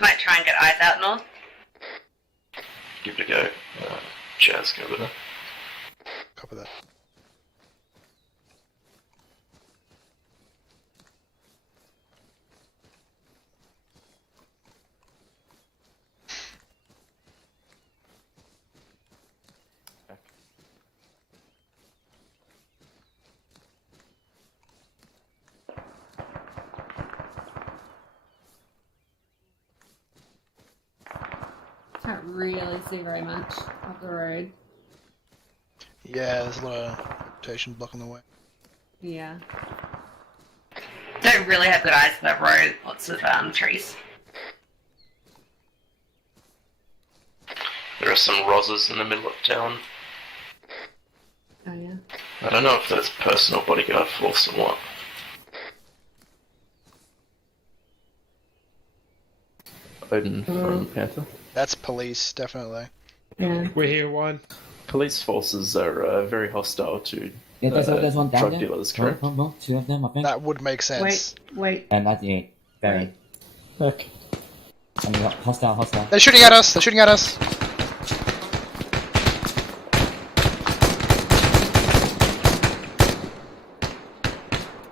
Might try and get eyes out north. Give it a go. Jazz, go with it. Copy that. Can't really see very much up the road. Yeah, there's a lot of rotation blocking the way. Yeah. Don't really have good eyes for that road. Lots of trees. There are some roses in the middle of town. Oh yeah. I don't know if that's personal bodyguard force or what. Odin from Panther. That's police, definitely. Yeah. We're here, one. Police forces are very hostile to Yeah, there's one down drug there. dealers, correct? No, two of them, I think. That would make sense. Wait. And 98. Very. Okay. And we got hostile. They're shooting at us! They're shooting at us!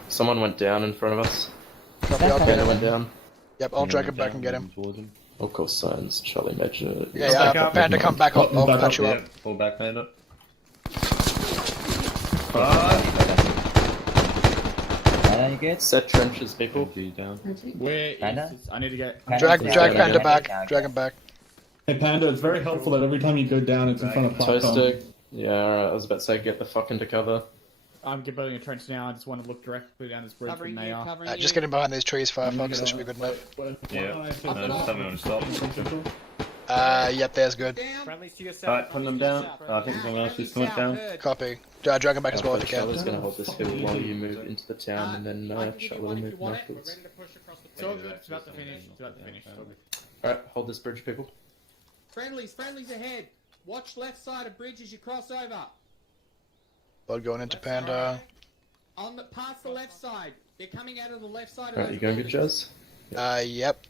Someone went down in front of us. Copy, I'll get Panda him. went down. Yep, I'll drag him back and get him. All call signs, Charlie Major. Yeah, Panda, come back, I'll patch you up. Pull back, Panda. You good? Set trenches, people. Where Panda? I need to get... Drag Panda back. Drag him back. Hey Panda, it's very helpful that every time you go down, it's in front of platform. Toaster. Yeah, I was about to say, get the fuck into cover. I'm building a trench now. I just want to look directly down this bridge when they are. Just get him behind these trees, Firefox. That should be good enough. Yeah. Tell me when to stop. Yep, there's good. Alright, put them down. I think someone else is coming down. Copy. Drag him back as well if you Charlie's can. going to hold this hill while you move into the town, and then Charlie will move northwards. It's all good. It's about to finish. Alright, hold this bridge, people. Friendlies ahead. Watch left side of bridge as you cross over. Blood going into Panda. Past the left side. They're coming out of the left side of Alright, you going good, Jazz? Yep.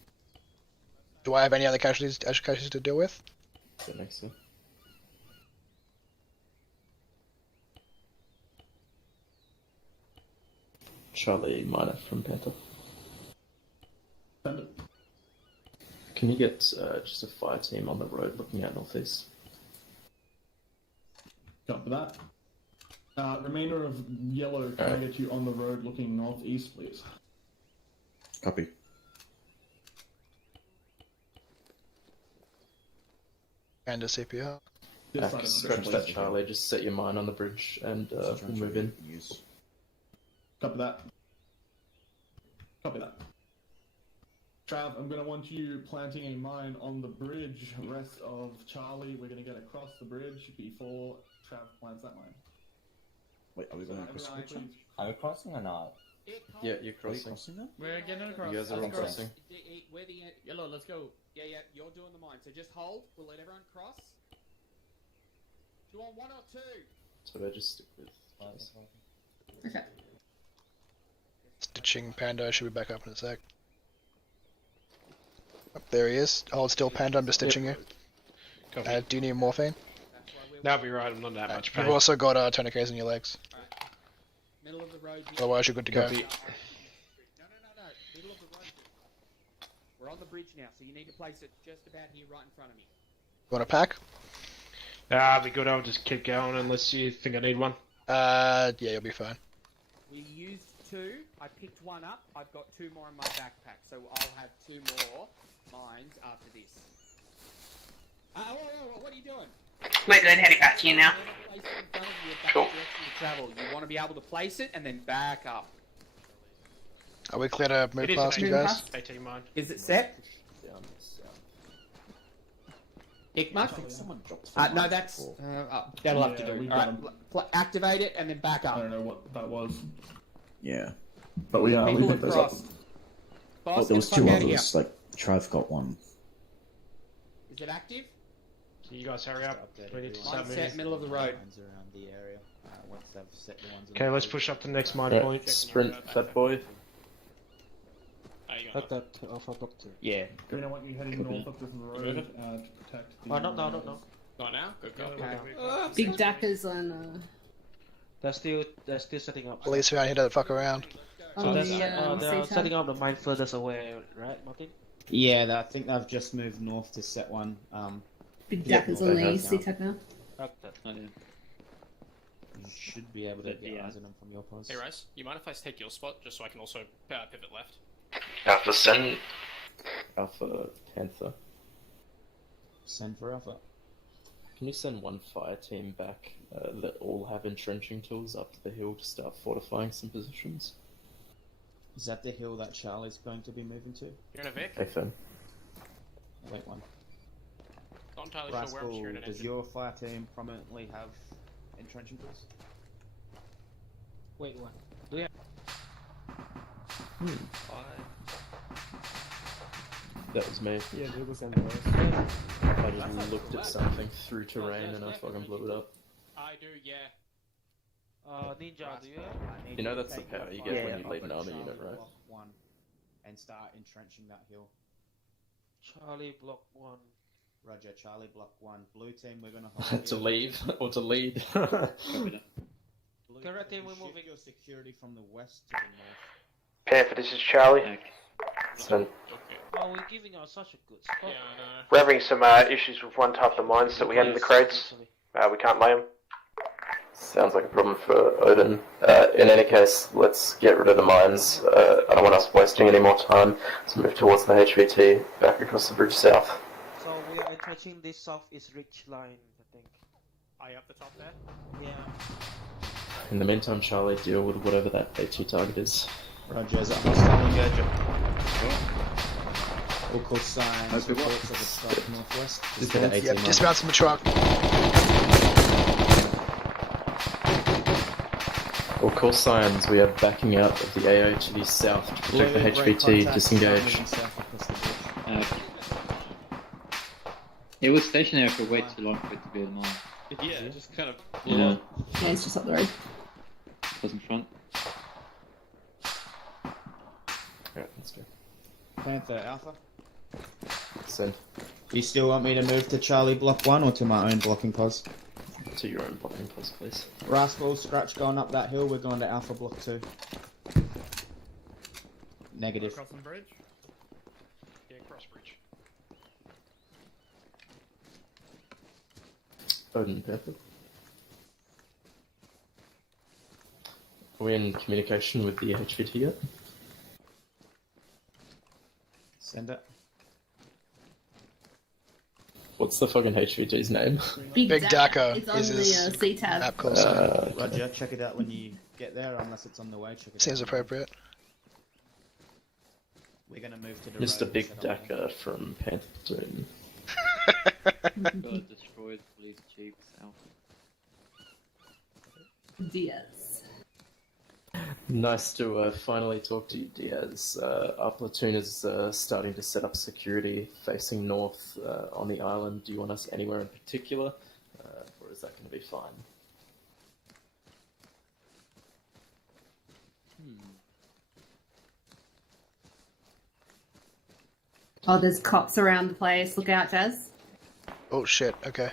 Do I have any other casualties to deal with? Sit next to you. Charlie Minor from Panther. Can you get just a fire team on the road looking out northeast? Copy that. Remainder of yellow, can I get you on the road looking northeast, please? Copy. And a CPR. Scratch that, Charlie. Just set your mine on the bridge and we'll move in. Copy that. Copy that. Trav, I'm going to want you planting a mine on the bridge. Rest of Charlie, we're going to get across the bridge before Trav plants that mine. Wait, are we going to cross? Are we crossing or not? Yeah, you're crossing. We're getting across. You guys are all crossing. Yellow, let's go. Yeah, you're doing the mine. So just hold. We'll let everyone cross. Do you want one or two? So I just stick with. Okay. Stitching Panda, should be back up in a sec. Oh, there he is. Hold still, Panda, I'm just stitching you. Do you need morphine? That'll be right, I'm not that much pain. You've also got tourniquets in your legs. Middle of the road. Otherwise you're good to go. No. Middle of the road. We're on the bridge now, so you need to place it just about here, right in front of me. You want a pack? I'll be good, I'll just keep going unless you think I need one. Yeah, you'll be fine. We used two. I picked one up. I've got two more in my backpack, so I'll have two more mines after this. What are you doing? We're good, heading back to you now. Cool. You want to be able to place it and then back up. Are we clear to move past you guys? AT mine. Is it set? Igma? I think someone dropped. No, that's that'll have to Yeah, do. we All got right, him. activate it and then back I up. don't know what that was, Yeah. but we People picked those up. across. Oh, Boss, there get was the fuck two out of here. others. Like Trav got one. Is it active? Can you guys hurry up? We need to start Mindset, moving. middle of the road. Around the area. Once they've set the ones. Okay, let's push up to the next mine Right, point. sprint, fat boy. Let that Alpha Block 2. Yeah. You know what? You heading north up this road to protect the. Oh, no. Not now. Good go. Okay. Big Dackers on. They're still setting up. Police around here don't fuck around. So On that's the, they're CTAB. setting up the mine further away, right, Martin? Yeah, I think they've just moved north to set one. Big Yeah, Dackers they on the have CTAB now. Okay. You should be able to get eyes on them from your post. Hey, Rice, you mind if I take your spot just so I can also pivot left? Alpha, send. Alpha Panther. Send for Alpha. Can you send one fire team back that all have entrenching tools up to the hill to start fortifying some positions? Is that the hill that Charlie's going to be moving to? You're in a Vic? Hey, Finn. Wait one. Not entirely sure where I'm Rascal, hearing an does engine. your fire team prominently have entrenching tools? Wait, what? Do you That was me. Yeah, it was on I just looked at something through terrain and I fucking blew it up. I do, yeah. Ninja, do you? You know that's the power you get when you lead an army unit, right? One, and start entrenching that hill. Charlie Block 1. Roger, Charlie block 1. Blue team, we're gonna hold To here. leave or to lead. Blue Correct team, we're shift moving. your security from the west to the north. Panther, this is Charlie. Send. Oh, we're giving us such a good spot. Yeah, I know. We're having some issues with one type of mines that we had in the crates. We can't lay them. Sounds like a problem for Odin. In any case, let's get rid of the mines. I don't want us wasting any more time. Let's move towards the HVT, back across the bridge south. So we are touching this southeast ridge line, I think. Eye up the top there? Yeah. In the meantime, Charlie, deal with whatever that A2 target is. Roger, is that hostile engager? All call signs, reports of a strike northwest. Just get an 18 Yep, mile. dismount from the truck. All call signs, we are backing out of the AO to the south to protect the HVT. Disengage. It was stationary for way too long for it to be in line. Yeah, just kind of. Yeah, Yeah, it's just up the road. was in front. Alright, let's go. Panther Alpha. Send. Do you still want me to move to Charlie block 1 or to my own blocking post? To your own blocking post, please. Rascal, Scratch going up that hill, we're going to Alpha block 2. Negative. Crossing bridge? Yeah, cross bridge. Odin Panther. Are we in communication with the HVT yet? Send it. What's the fucking HVT's name? Big Dacker It's on is the his CTAB. app call sign. Roger, check it out when you get there, unless it's on the way. Check it Seems out. appropriate. We're going to move to the Mr. road, Big set up Dacker from Panther Platoon. Got destroyed, police chiefs, Alpha. Diaz. Nice to finally talk to you, Diaz. Our platoon is starting to set up security facing north on the island. Do you want us anywhere in particular, or is that going to be fine? Oh, there's cops around the place. Look out, Jazz. Oh shit, okay.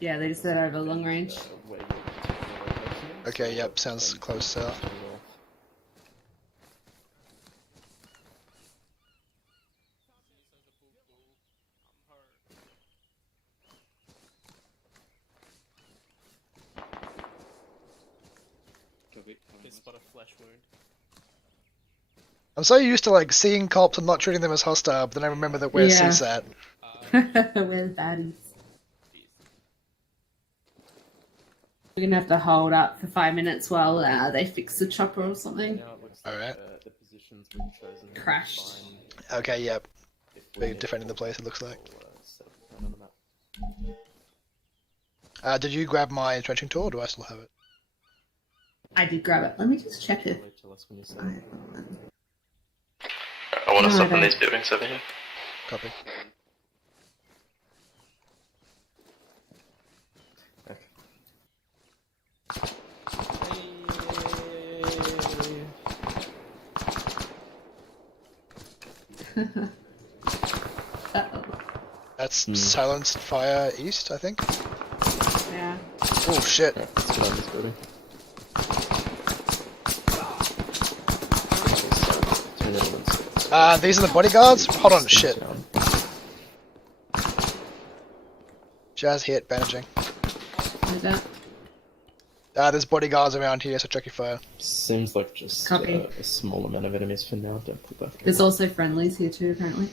Yeah, they just said over long range. Okay, yep, sounds close south. This spot a flesh wound. I'm so used to like seeing cops and not treating them as hostile, but then I remember that we're Yeah. CSAT. We're the baddies. We're gonna have to hold up for 5 minutes while they fix the chopper or something. Alright. The positions we've chosen Crashed. Okay, yep. They're defending the place, it looks like. Did you grab my entrenching tool, or do I still have it? I did grab it. Let me just check it. I want to No, stop I in don't. these buildings over here. Copy. That's silenced fire east, I think. Yeah. Oh shit. Let's get on this building. These are the bodyguards? Hold on, shit. Jazz hit, bandaging. There's bodyguards around here, so check your fire. Seems like just Copy. a small amount of enemies for now. Don't put that. There's also friendlies here too, apparently.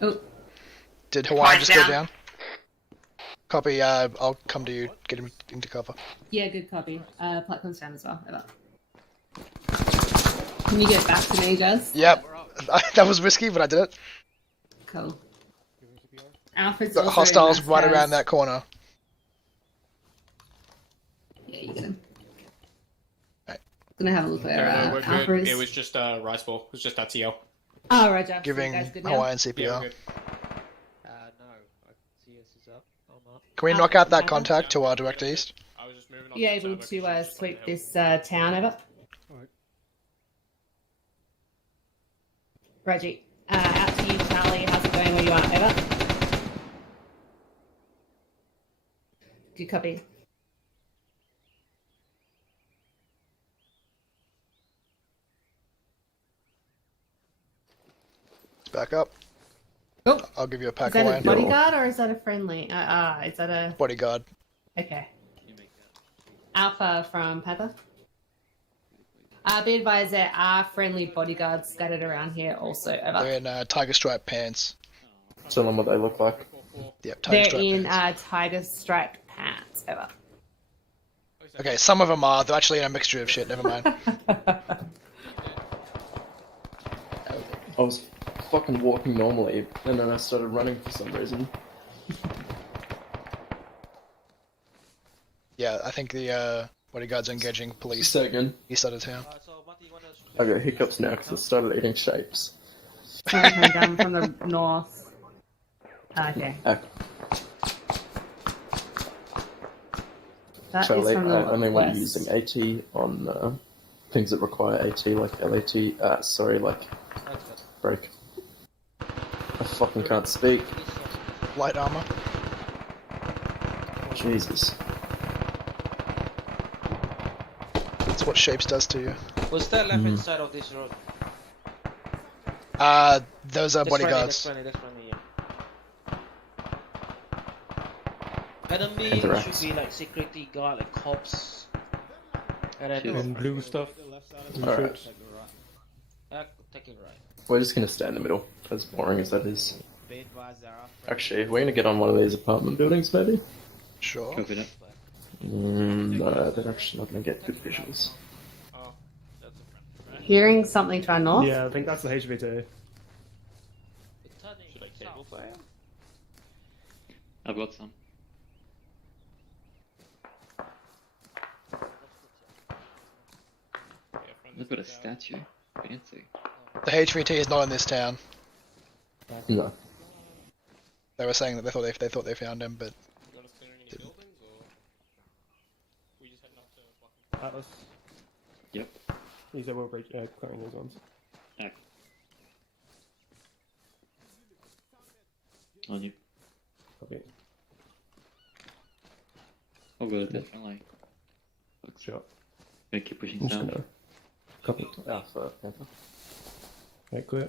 Oh. Did Hawaiian just go down? Copy, I'll come to you, get him into cover. Yeah, good copy. Platform's down as well. Over. Can you get back to me, Jazz? Yep. That was risky, but I did it. Cool. Alfred's The also hostiles in right Mascaz. around that corner. Yeah, you get him. Gonna have a look where No, we're Alpha good. is. It was just Rice Ball. It was just TL. Oh, Roger. Giving So you guys good now? Hawaiian Yeah, CPR. we're good. No. CS is up. I'm up. Can we knock out that contact to our direct east? You able to sweep this town over? Reggie, out to you, Charlie. How's it going where you are? Over. Good copy. It's back up. Oh. I'll give you a pack Is that Hawaiian. a bodyguard or is that a friendly? Is that a... Bodyguard. Okay. Alpha from Panther. Be advised there are friendly bodyguards scattered around here also. Over. They're in tiger stripe pants. Tell them what they look like. Yep, tiger They're stripe in pants. tiger striped pants. Over. Okay, some of them are. They're actually in a mixture of shit. Never mind. I was fucking walking normally, and then I started running for some reason. Yeah, I think the bodyguards are engaging police. Say again. East side of town. I got hiccups now because I started eating shapes. Someone came down from the north. Okay. That is Charlie, from I the only want you west. using AT on things that require AT, like LAT. Like break. I fucking can't speak. Light armor. Jesus. That's what shapes does to you. What's that left hand side of this road? Those are bodyguards. That's funny, yeah. Enemy Interact. should be like security guard, like cops. And blue stuff. Alright. Take it right. We're just gonna stay in the middle, as boring as that is. Actually, we're gonna get on one of these apartment buildings, maybe? Sure. Copy that. No, they're actually not gonna get good visuals. Hearing something to our north? Yeah, I think that's the HVT. Should I cable fire? I've got some. Look at a statue. Fancy. The HVT is not in this town. No. They were saying that they thought they found him, but Atlas. Yep. He said we'll break clearing those ones. Okay. On you. Copy. I've got it definitely. Sure. Gonna keep pushing I'm just south. gonna copy Alpha Panther. Okay, clear.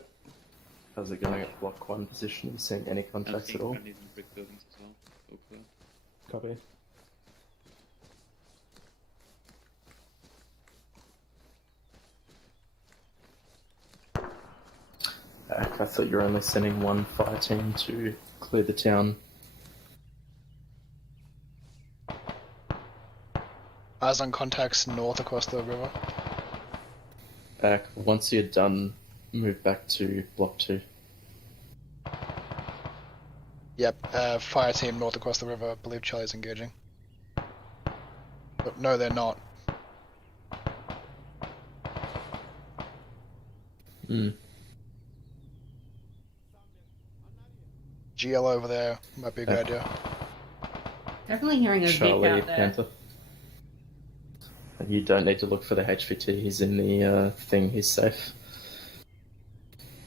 How's it going at block 1 position? Are you seeing any contacts at all? I'm using brick buildings as well. All clear. Copy. I thought you were only sending one fire team to clear the town. eyes on contacts north across the river. Once you're done, move back to block 2. Yep, fire team north across the river. I believe Charlie's engaging. But no, they're not. GL over there might be a good idea. Definitely hearing a Vic Charlie out there. Panther. You don't need to look for the HVT. He's in the thing. He's safe.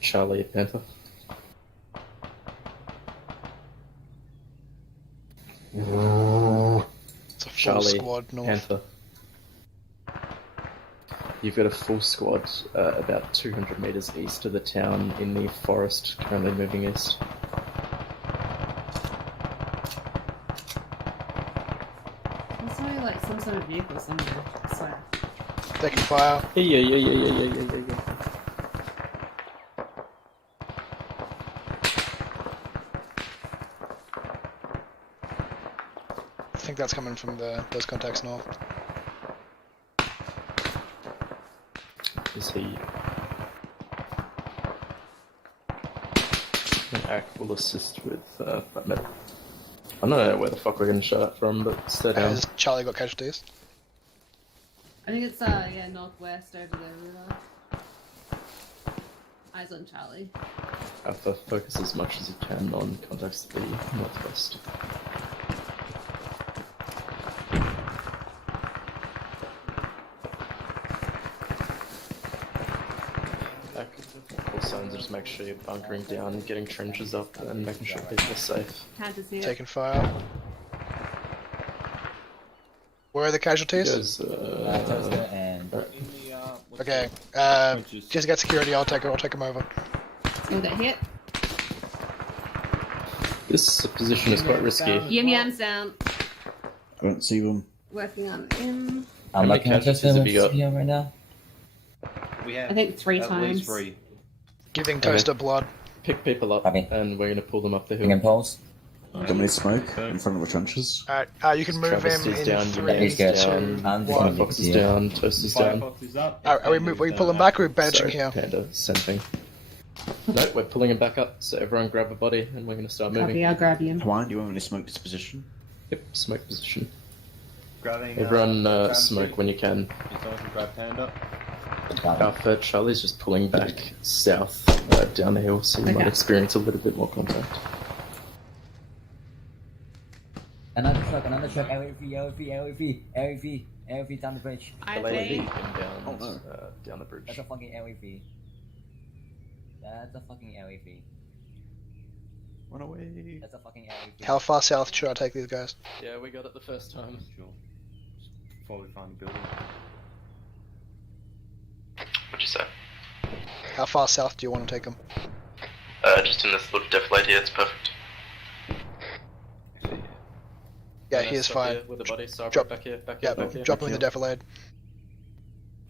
Charlie Panther. It's a full Charlie squad north. Panther. You've got a full squad about 200 meters east of the town in the forest, currently moving east. I saw like some sort of vehicle somewhere. I swear. Taking fire. Yeah. I think that's coming from those contacts north. Is he? Act will assist with that metal. I don't know where the fuck we're going to shut up from, but stay down. Has Charlie got casualties? I think it's northwest over the river. Eyes on Charlie. Alpha, focus as much as you can on contacts to the northwest. All signs, just make sure you're bunkering down, getting trenches up, and making sure people are safe. Panthers here. Taking fire. Where are the casualties? Okay. Just get security. I'll take them over. You'll get hit. This position is quite risky. Yum Yum's down. I don't see them. Working on him. How many casualties have you got? right now? We have I think 3 at times. least 3. Giving Toaster blood. Pick people up, and we're going to pull them up the hill. Pulse. Got me smoke in front of the trenches. Alright, you can move Travis him is in down, 3, He's 2, down, 1. Fox is down, Toast is down. Are we pulling back or are we benching Sorry, here? Panda, same thing. No, we're pulling him back up, so everyone grab a body, and we're going to start moving. Copy, I'll grab him. Hawaiian, do you want me to smoke this position? Yep, smoke position. Grabbing, Everyone smoke when you can. Just going to grab Panda. Alpha, Charlie's just pulling back south down the hill, so you might experience a little bit more contact. Another truck, LAV down the bridge. LAV down, down the bridge. That's a fucking LAV. That's a fucking LAV. Run away. That's a fucking LAV. How far south should I take these guys? Yeah, we got it the first time. Sure. Before we find the building. What'd you say? How far south do you want to take them? Just in this little defilade here, it's perfect. Yeah, he is fine. With the body, so Drop- back here, back Yeah, here. drop him in the defilade.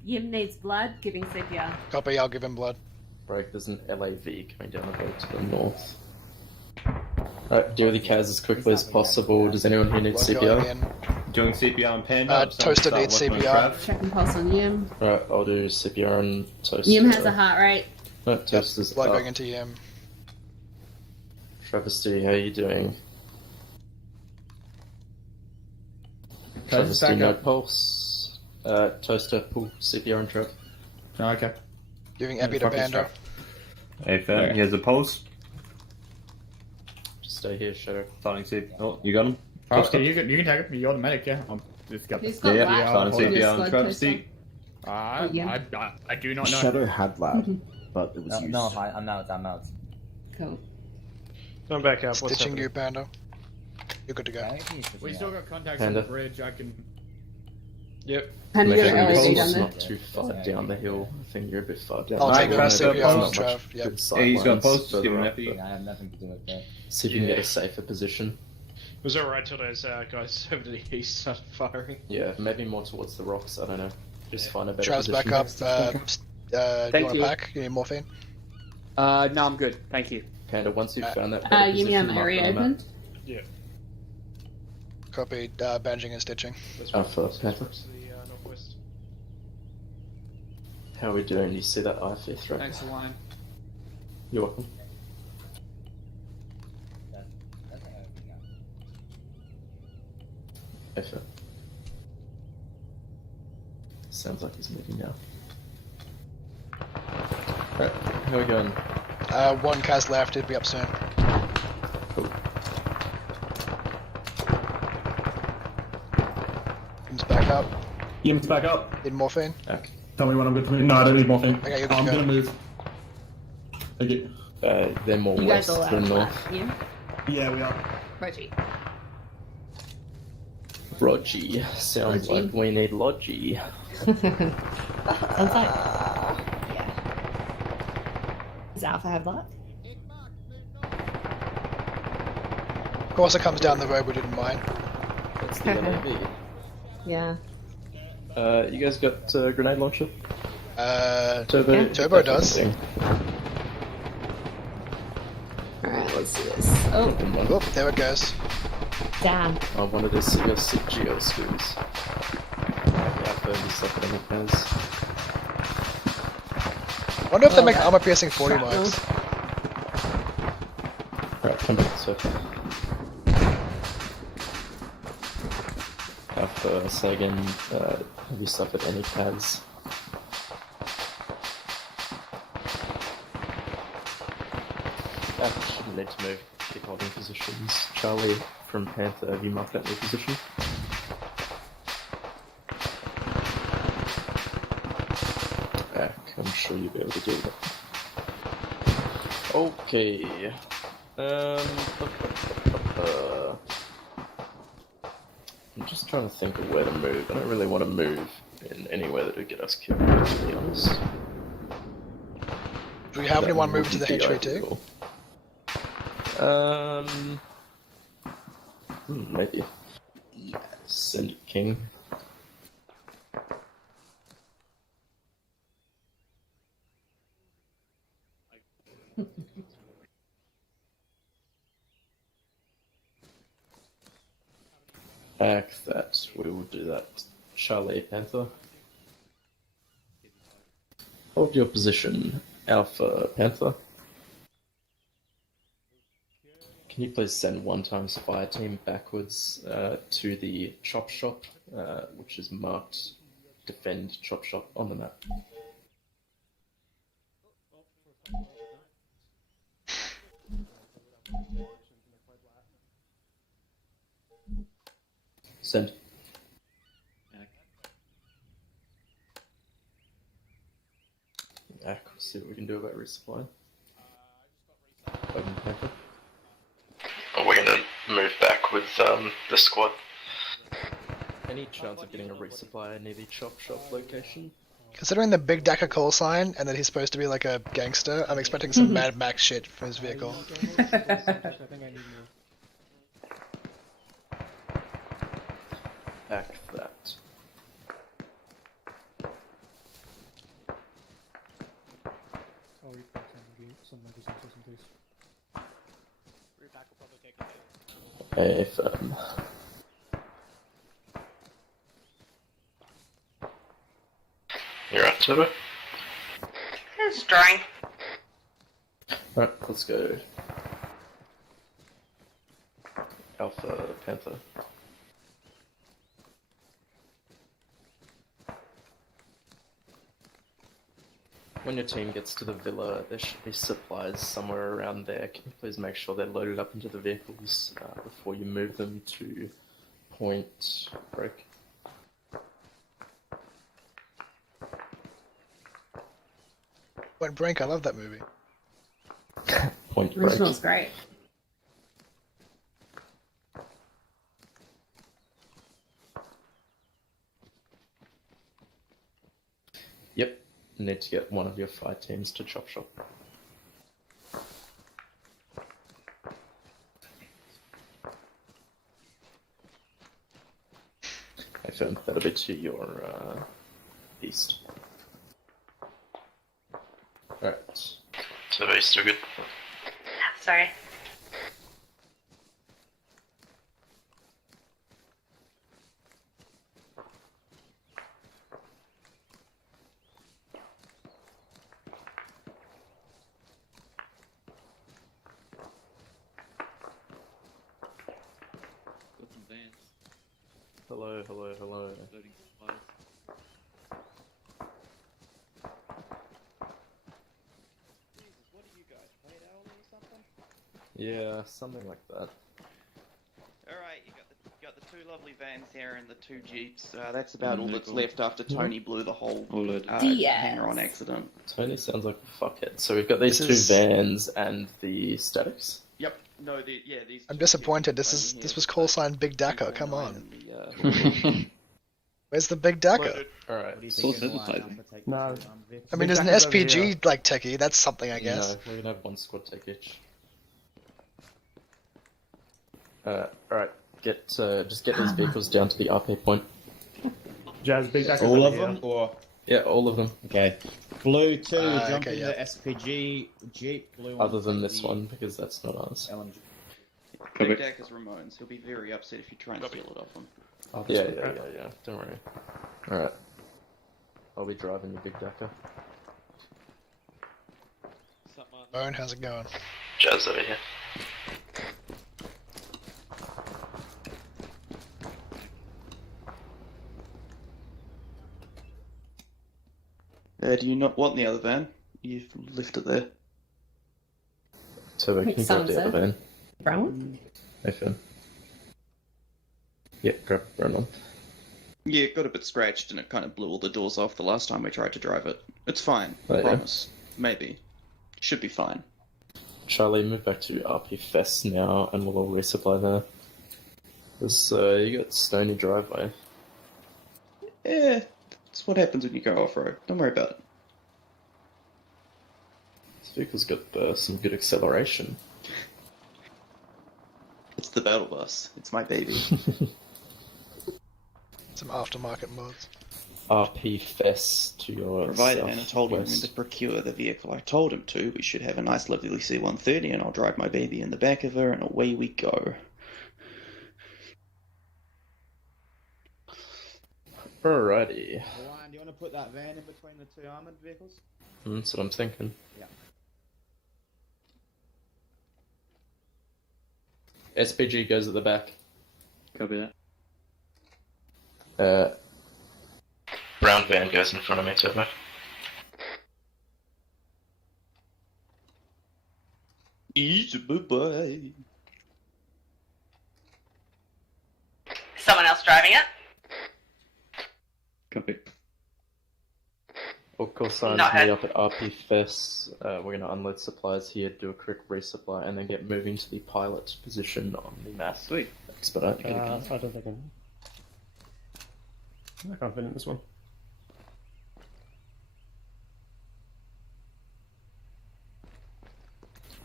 Yim needs blood, giving CPR. Copy, I'll give him blood. Break, there's an LAV coming down the road to the north. Alright, deal with the Kaz as quickly as possible. Does anyone here need What's going CPR? in? Doing CPR on Panda. Toaster needs CPR. Checking pulse on Yim. Right, I'll do CPR on Toast. Yim has a heart rate. No, Toast is Blood up. going into him. Travesty, how are you doing? Toast Travesty, back no up. pulse. Toaster, pull CPR on Trev. Oh, okay. Giving Epi to Panda. Hey, Fat, here's a pulse. Just stay here, Shadow. Starting CPR. Oh, you got him? Okay, you can take it. You're the medic, yeah. I'm just got Who's got Yeah, black? starting CPR on Blood Travesty. I do not know. Shadow had lab, but it was used. No, I'm out. Cool. Going back up. What's Stitching happening? you, Panda. You're good to go. We still got contacts Panda. on the bridge. I can. Yep. Panda, Make you're sure an your LAV pulse down is there. not too far down the hill. I think you're a bit far down. I'll the take hill. him Fast to up, CPR pulse. on Trav. Yep. Good Hey, he's got sightlines pulse. further Give him an up, epi. but I have nothing to do with that. see if you can get a safer position. Was it alright till those guys over to the east started firing? Yeah, maybe more towards the rocks. I don't know. Just find a better Trav's position. back up. Do you Thank want you. a pack? You need morphine? No, I'm good. Thank you. Panda, once you've found that better Yim position, Yum mark it area on the map. opened. Yeah. Copy, bandaging and stitching. Alpha, Panda. To the northwest. How are we doing? Do you see that IFA threat? Thanks, Hawaiian. You're welcome. Effort. Sounds like he's moving now. Alright, how are we going? One car's left, it'll be up soon. Cool. Comes back up. Yim's back up. Need morphine? Okay. Tell me when I'm good to move. No, I don't need morphine. Okay, you're good I'm to go. gonna move. Thank you. They're more You west guys all out than of north. flat, Ian? Yeah, we are. Reggie. Rogie. Sounds Rogie. like we need Logie. Sounds like. Yeah. Does Alpha have luck? Of course, it comes down the road we didn't mind. That's the LAV. Yeah. You guys got grenade launcher? Turbo does. Alright, let's do this. Oh, Oh, there it goes. damn. I wanted to see your sick geo screws. Yeah, stuff that it has. Wonder if they make armor piercing 40 marks. Right, come back to Alpha, Sagan, have you suffered any pads? Shouldn't need to move. Keep holding positions. Charlie from Panther, have you marked out your position? I'm sure you'll be able to do that. Okay. I'm just trying to think of where to move. I don't really want to move in anywhere that would get us killed, to be honest. Do we have anyone moving to the wouldn't be HV2? ideal. Maybe. Send it, King. That we will do that. Charlie Panther. Hold your position, Alpha Panther. Can you please send 1x fire team backwards to the chop shop, which is marked defend chop shop on the map? Send. We'll see what we can do about resupply. We're gonna move back with the squad. Any chance of getting a resupply near the chop shop location? Considering the big Dakar call sign and that he's supposed to be like a gangster, I'm expecting some Mad Max shit for his vehicle. Back that. If you're up, Turbo? It's drawing. Alright, let's go. Alpha Panther. When your team gets to the villa, there should be supplies somewhere around there. Can you please make sure they're loaded up into the vehicles before you move them to Point Break? Point Break, I love that movie. Point Break. Original's great. Yep. You need to get one of your 5 teams to Chop Shop. I found that a bit to your east. Alright. So are you still good? Sorry. Hello, hello, hello. What are you guys, played hour or something? Yeah, something like that. Alright, you got the two lovely vans here and the two jeeps. That's about all that's left after Tony blew the whole hangar on accident. Tony sounds like a fuckhead. So we've got these two vans and the statics. Yep. No, these. I'm disappointed. This was call sign Big Daco. Come on. Where's the Big Daco? Alright. No. I mean, there's an SPG like techie. That's something, I guess. No, we're gonna have one squad take each. Alright. Just get these vehicles down to the RP point. Jazz, Big Daco. All of them, or yeah, all of them. Okay. Blue 2, jump okay, into the SPG Jeep. Blue 1. Other than this one, because that's not ours. LMG. Big Dak is Ramones. He'll be very upset if you try and steal it off him. Oh, yeah. Don't worry. Alright. I'll be driving the Big Dacker. Bone, how's it going? Jazz over here. Do you not want the other van? You've left it there. So we can grab the other van. Brown one? Hey, Finn. Yeah, grab the brown one. Yeah, it got a bit scratched and it kind of blew all the doors off the last time we tried to drive it. It's fine, Oh, I yeah. promise. Maybe. Should be fine. Charlie, move back to RP Fest now, and we'll all resupply there. There's, you got Stony Driveway. Yeah, that's what happens when you go off-road. Don't worry about it. This vehicle's got some good acceleration. It's the battle bus. It's my baby. Some aftermarket mods. RP Fest to your Provided Anna told him southwest. to procure the vehicle I told him to, we should have a nice lovely C-130 and I'll drive my baby in the back of her and away we go. Alrighty. Ryan, do you want to put that van in between the two armoured vehicles? That's what I'm thinking. Yeah. SPG goes at the back. Copy that. Brown van goes in front of me, Turbo. Easy, bye-bye. Someone else driving it? Copy. All call signs Not meet heard. up at RP Fest. We're going to unload supplies here, do a quick resupply, and then get moving to the pilot position on the map. Sweet. Expedite. I don't think I can't fit in this one.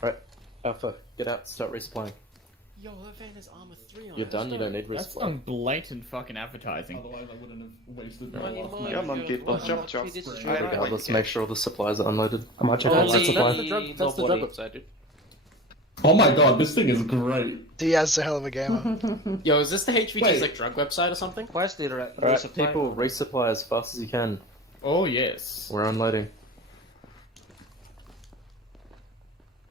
Right, Alpha, get out, start resupplying. Yo, that van has armor 3 on You're it. done, you don't need That's resupply. some blatant fucking advertising. Otherwise, I wouldn't have wasted my Money, last money, minute. Come on, kid, well, jump, jump. this is I- right. Let's make sure all the supplies are unloaded. I might check out Only supply. That's the drug nobody. dude. Oh my god, this thing is great. Diaz is a hell of a gamer. Yo, is this the HVG's Wait. like drug website or something? Where's the Alright, people, resupply as fast as you can. Oh yes. We're unloading.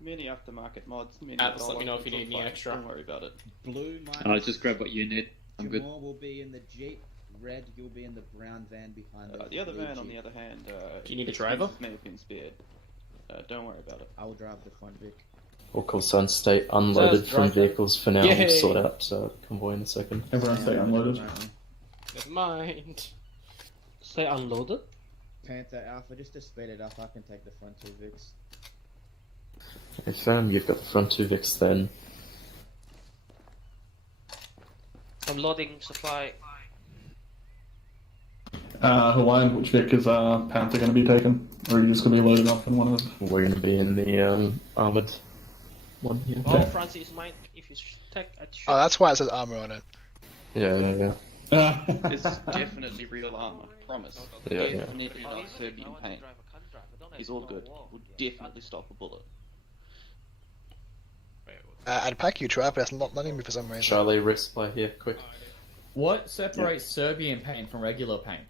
Many aftermarket mods, many Atlas, let dollar, me know if you it's need all any fine. extra. Don't worry about it. Blue, I'll just grab what you need. I'm good. Jamal will be in the Jeep. Red, you'll be in the brown van behind The other blue van, on Jeep. the other hand, Do you need a its driver? may have been spared. Don't worry about it. I will drive the front Vic. All call signs stay unloaded Just from drive it. vehicles for now. Yay. We'll sort out convoy in a second. Everyone stay unloaded. Never mind. Stay unloaded? Panther Alpha, just to speed it up, I can take the front two Vics. If you've got the front two Vics then. I'm loading supply. Hawaiian, which Vic is Panther going to be taken? Or are you just going to be loaded up in one of them? We're going to be in the armoured one here. Oh, Francis, mine. If you take a shot. Oh, that's why it says armor on it. Yeah. It's definitely real armor, promise. Yeah. Definitely not Serbian paint. He's all good. Will definitely stop a bullet. I'd pack you trap, but it's not letting me for some reason. Charlie, resupply here, quick. What separates Serbian paint from regular paint?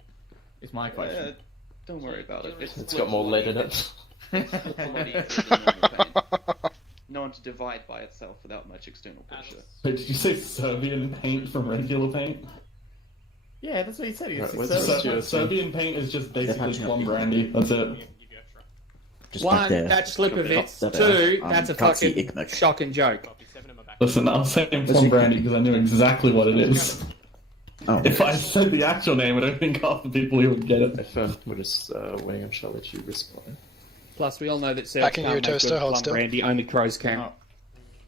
Is my question. Don't worry about it. It's got more lead in it. It's a lot easier than normal paint. Known to divide by itself without much external pressure. Wait, did you say Serbian paint from regular paint? Yeah, that's what he said. He Right, has where's 6 the servers. Serbian paint is just basically plum brandy. That's it. Just back One, there. that's Slipovic. That, Two, um, that's a can't see fucking Ikmek. shocking joke. Listen, I'm saying plum brandy because I knew exactly what it is. Oh. If I said the actual name, I don't think half the people here would get it. We're just waiting on Charlie to respond. Plus, we all know that Serbs Backing can't you, make Toaster, good hold plum still. brandy. Only crows can.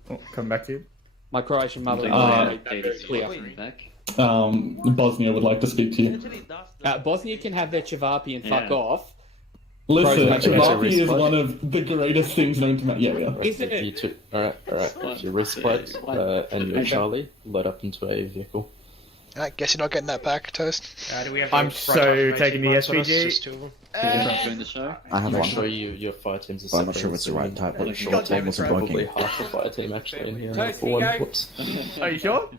Oh, come back to you. My Croatian mother clear. Bosnia would like to speak to you. Bosnia can have their Chavapi and fuck Yeah. off. Listen, Crows Chavapi is one of the greatest things known to man. Yeah, we are. Isn't it? You two, alright. If you resplit and you're Charlie, load up into a vehicle. I guess you're not getting that back, Toast. Do we have I'm to so taking the mines on us? SPG. Just two of them? Join the show. I have Make one. sure your fire teams are But I'm not separate. sure if it's the right type. And The short short team team is wasn't probably working. half the fire team actually in here. Toast, For here you one, go. whoops. Are you sure?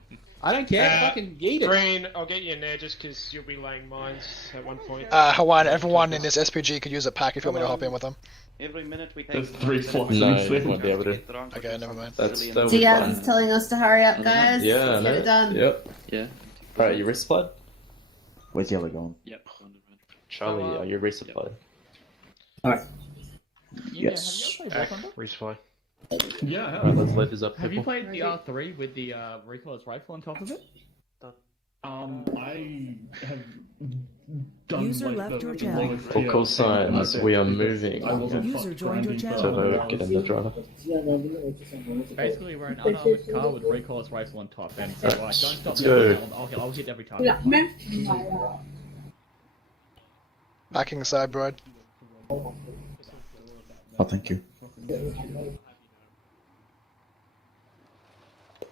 I don't care. Fucking yeet it. Green, I'll get you in there just because you'll be laying mines at one point. Hawaiian, everyone in this SPG could use a pack if you want me to hop in with them. Every minute we take. There's 3 slots No, in this you thing. won't be able to. Okay, never mind. That would be Diaz fine. is telling us to hurry up, guys. Yeah, Let's get it done. Yep. Yeah. Alright, you resupplied? Where's Yellow going? Yep. Charlie, are you resupplied? Yes. Resupply. Yeah. Alright, let's let this up. Have you people. played the R3 with the recoilless rifle on top of it? I have done User like left the your channel. lowest For tier call thing signs, about we it are because moving I wasn't User fucked joined your brandy, channel. to get in the driver. Basically, we're an unarmored car with a recoilless rifle on top, and so don't stop Let's me. go. I'll hit every target. Backing side, bro. Oh, thank you.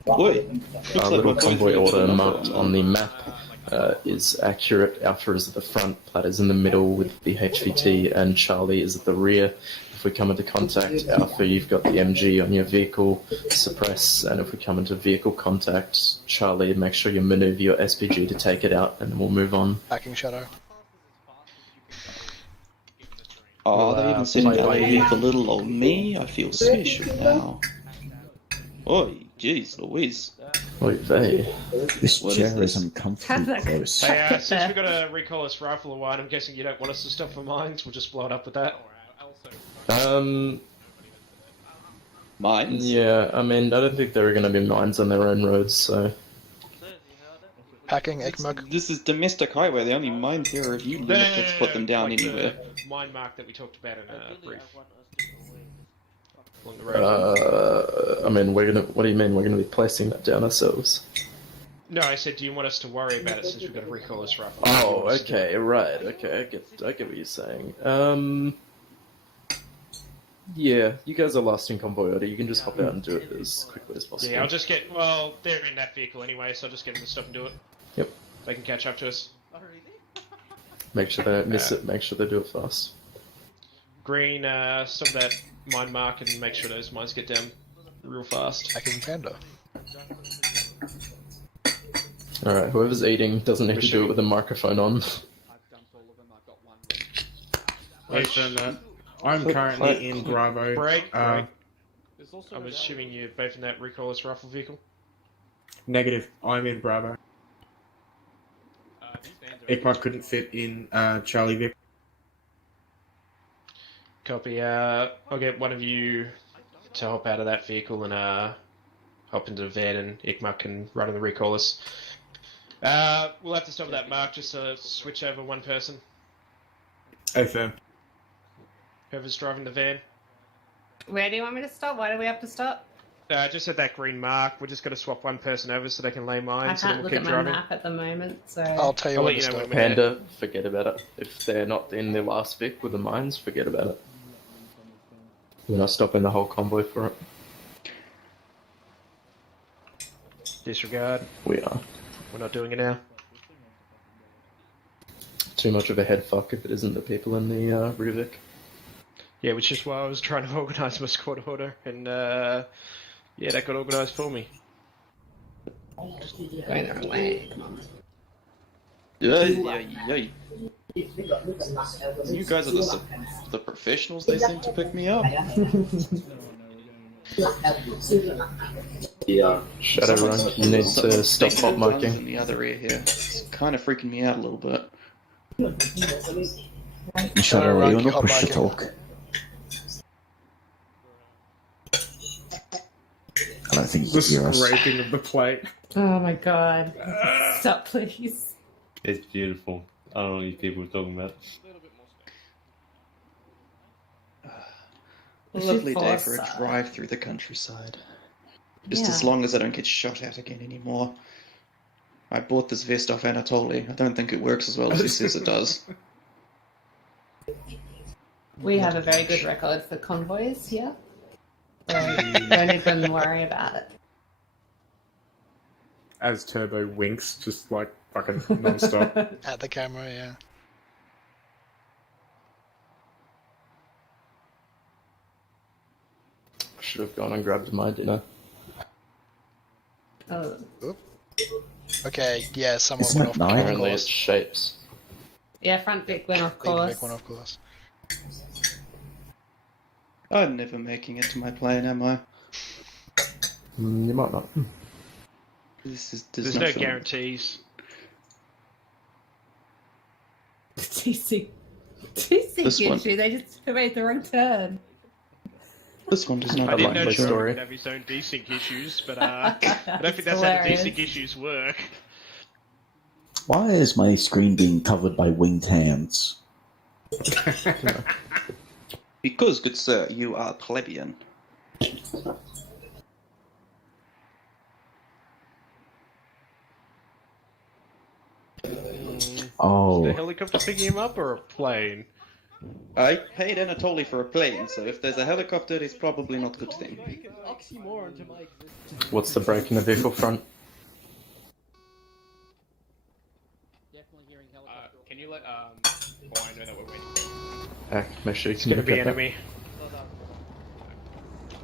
Oi, Our little convoy order marked on the map is accurate. Alpha is at the front, Platter's in the middle with the HVT, and Charlie is at the rear. If we come into contact, Alpha, you've got the MG on your vehicle, suppress, and if we come into vehicle contact, Charlie, make sure you maneuver your SPG to take it out, and then we'll move on. Backing Shadow. Oh, they even said LA for little old me. I feel special now. Oi, jeez, Louise. Oi, vey. This What chair is is this? uncomfortably close. Hey, since we've got a recoilless rifle of wine, I'm guessing you don't want us to stop for mines. We'll just blow it up with that. Mines? Yeah, I mean, I don't think there are going to be mines on their own roads, so... Packing Ikmug. This is domestic highway. The only mines here are if you lunatics put them down like anywhere. The mine mark that we talked about in a brief. Along the road. I mean, we're gonna. What do you mean? We're gonna be placing that down ourselves? No, I said, do you want us to worry about it since we've got a recoilless rifle? Oh, okay, right. Okay, I get what you're saying. Yeah, you guys are last in convoy order. You can just hop out and do it as quickly as possible. Yeah, I'll just get. Well, they're in that vehicle anyway, so I'll just get them to stop and do it. Yep. They can catch up to us. Make sure they don't miss it. Make sure they do it fast. Green, stop that mine mark and make sure those mines get down real fast. Packing Panda. Alright, whoever's eating doesn't need to do it with a microphone on. I'm currently in Bravo. Break. I'm assuming you're both in that recoilless rifle vehicle. Negative. I'm in Bravo. Ikmar couldn't fit in Charlie Vic. Copy. I'll get one of you to hop out of that vehicle and hop into the van, and Ikmar can run in the recoilless. We'll have to stop at that mark just to switch over one person. Affirm. Whoever's driving the van. Where do you want me to stop? Why do we have to stop? Just at that green mark. We're just going to swap one person over so they can lay I mines, and can't then we'll look keep at my driving. map at the moment, so... I'll tell you I'll when let to you know stop. when we're there. Panda, forget about it. If they're not in the last Vic with the mines, forget about it. We're not stopping the whole convoy for it. Disregard. We are. We're not doing it now. Too much of a head fuck if it isn't the people in the rear Vic. Yeah, which is why I was trying to organise my squad order, and yeah, that got organised for me. Going the wrong way. Yeah. You guys are the professionals. They seem to pick me up. Yeah. Shadowrun, you need to stop pop in marking. the other ear here. It's kind of freaking me out a little bit. Shadow, are you on Hot push to marking. talk? I don't think you The can hear us. scraping of the plate. Oh my god. Stop, please. It's beautiful. I don't know what you people are talking about. A lovely day for a drive through the countryside. Just Yeah. as long as I don't get shot at again anymore. I bought this vest off Anatoly. I don't think it works as well as he says it does. We have a very good record for convoys here. So don't even worry about it. As Turbo winks, just like fucking non-stop. At the camera, yeah. Should have gone and grabbed my dinner. Oh. Okay, yeah, someone Isn't went it off nine? Apparently course. it's shapes. Yeah, front Vic went off Big course. Vic went off course. I'm never making it to my plane, am I? You might not. There's no guarantees. TC This one. issue, they just made the wrong turn. This one does not I didn't know like Trump story. would have his own desync issues, but I don't think that's hilarious. how the desync issues work. Why is my screen being covered by winged hands? Because, good sir, you are plebeian. Oh, The helicopter picking him up or a plane? I paid Anatoly for a plane, so if there's a helicopter, it's probably not a good thing. What's the break in the vehicle front? Can you let Hawaiian know that we're waiting? Make sure you It's can gonna be get that. enemy.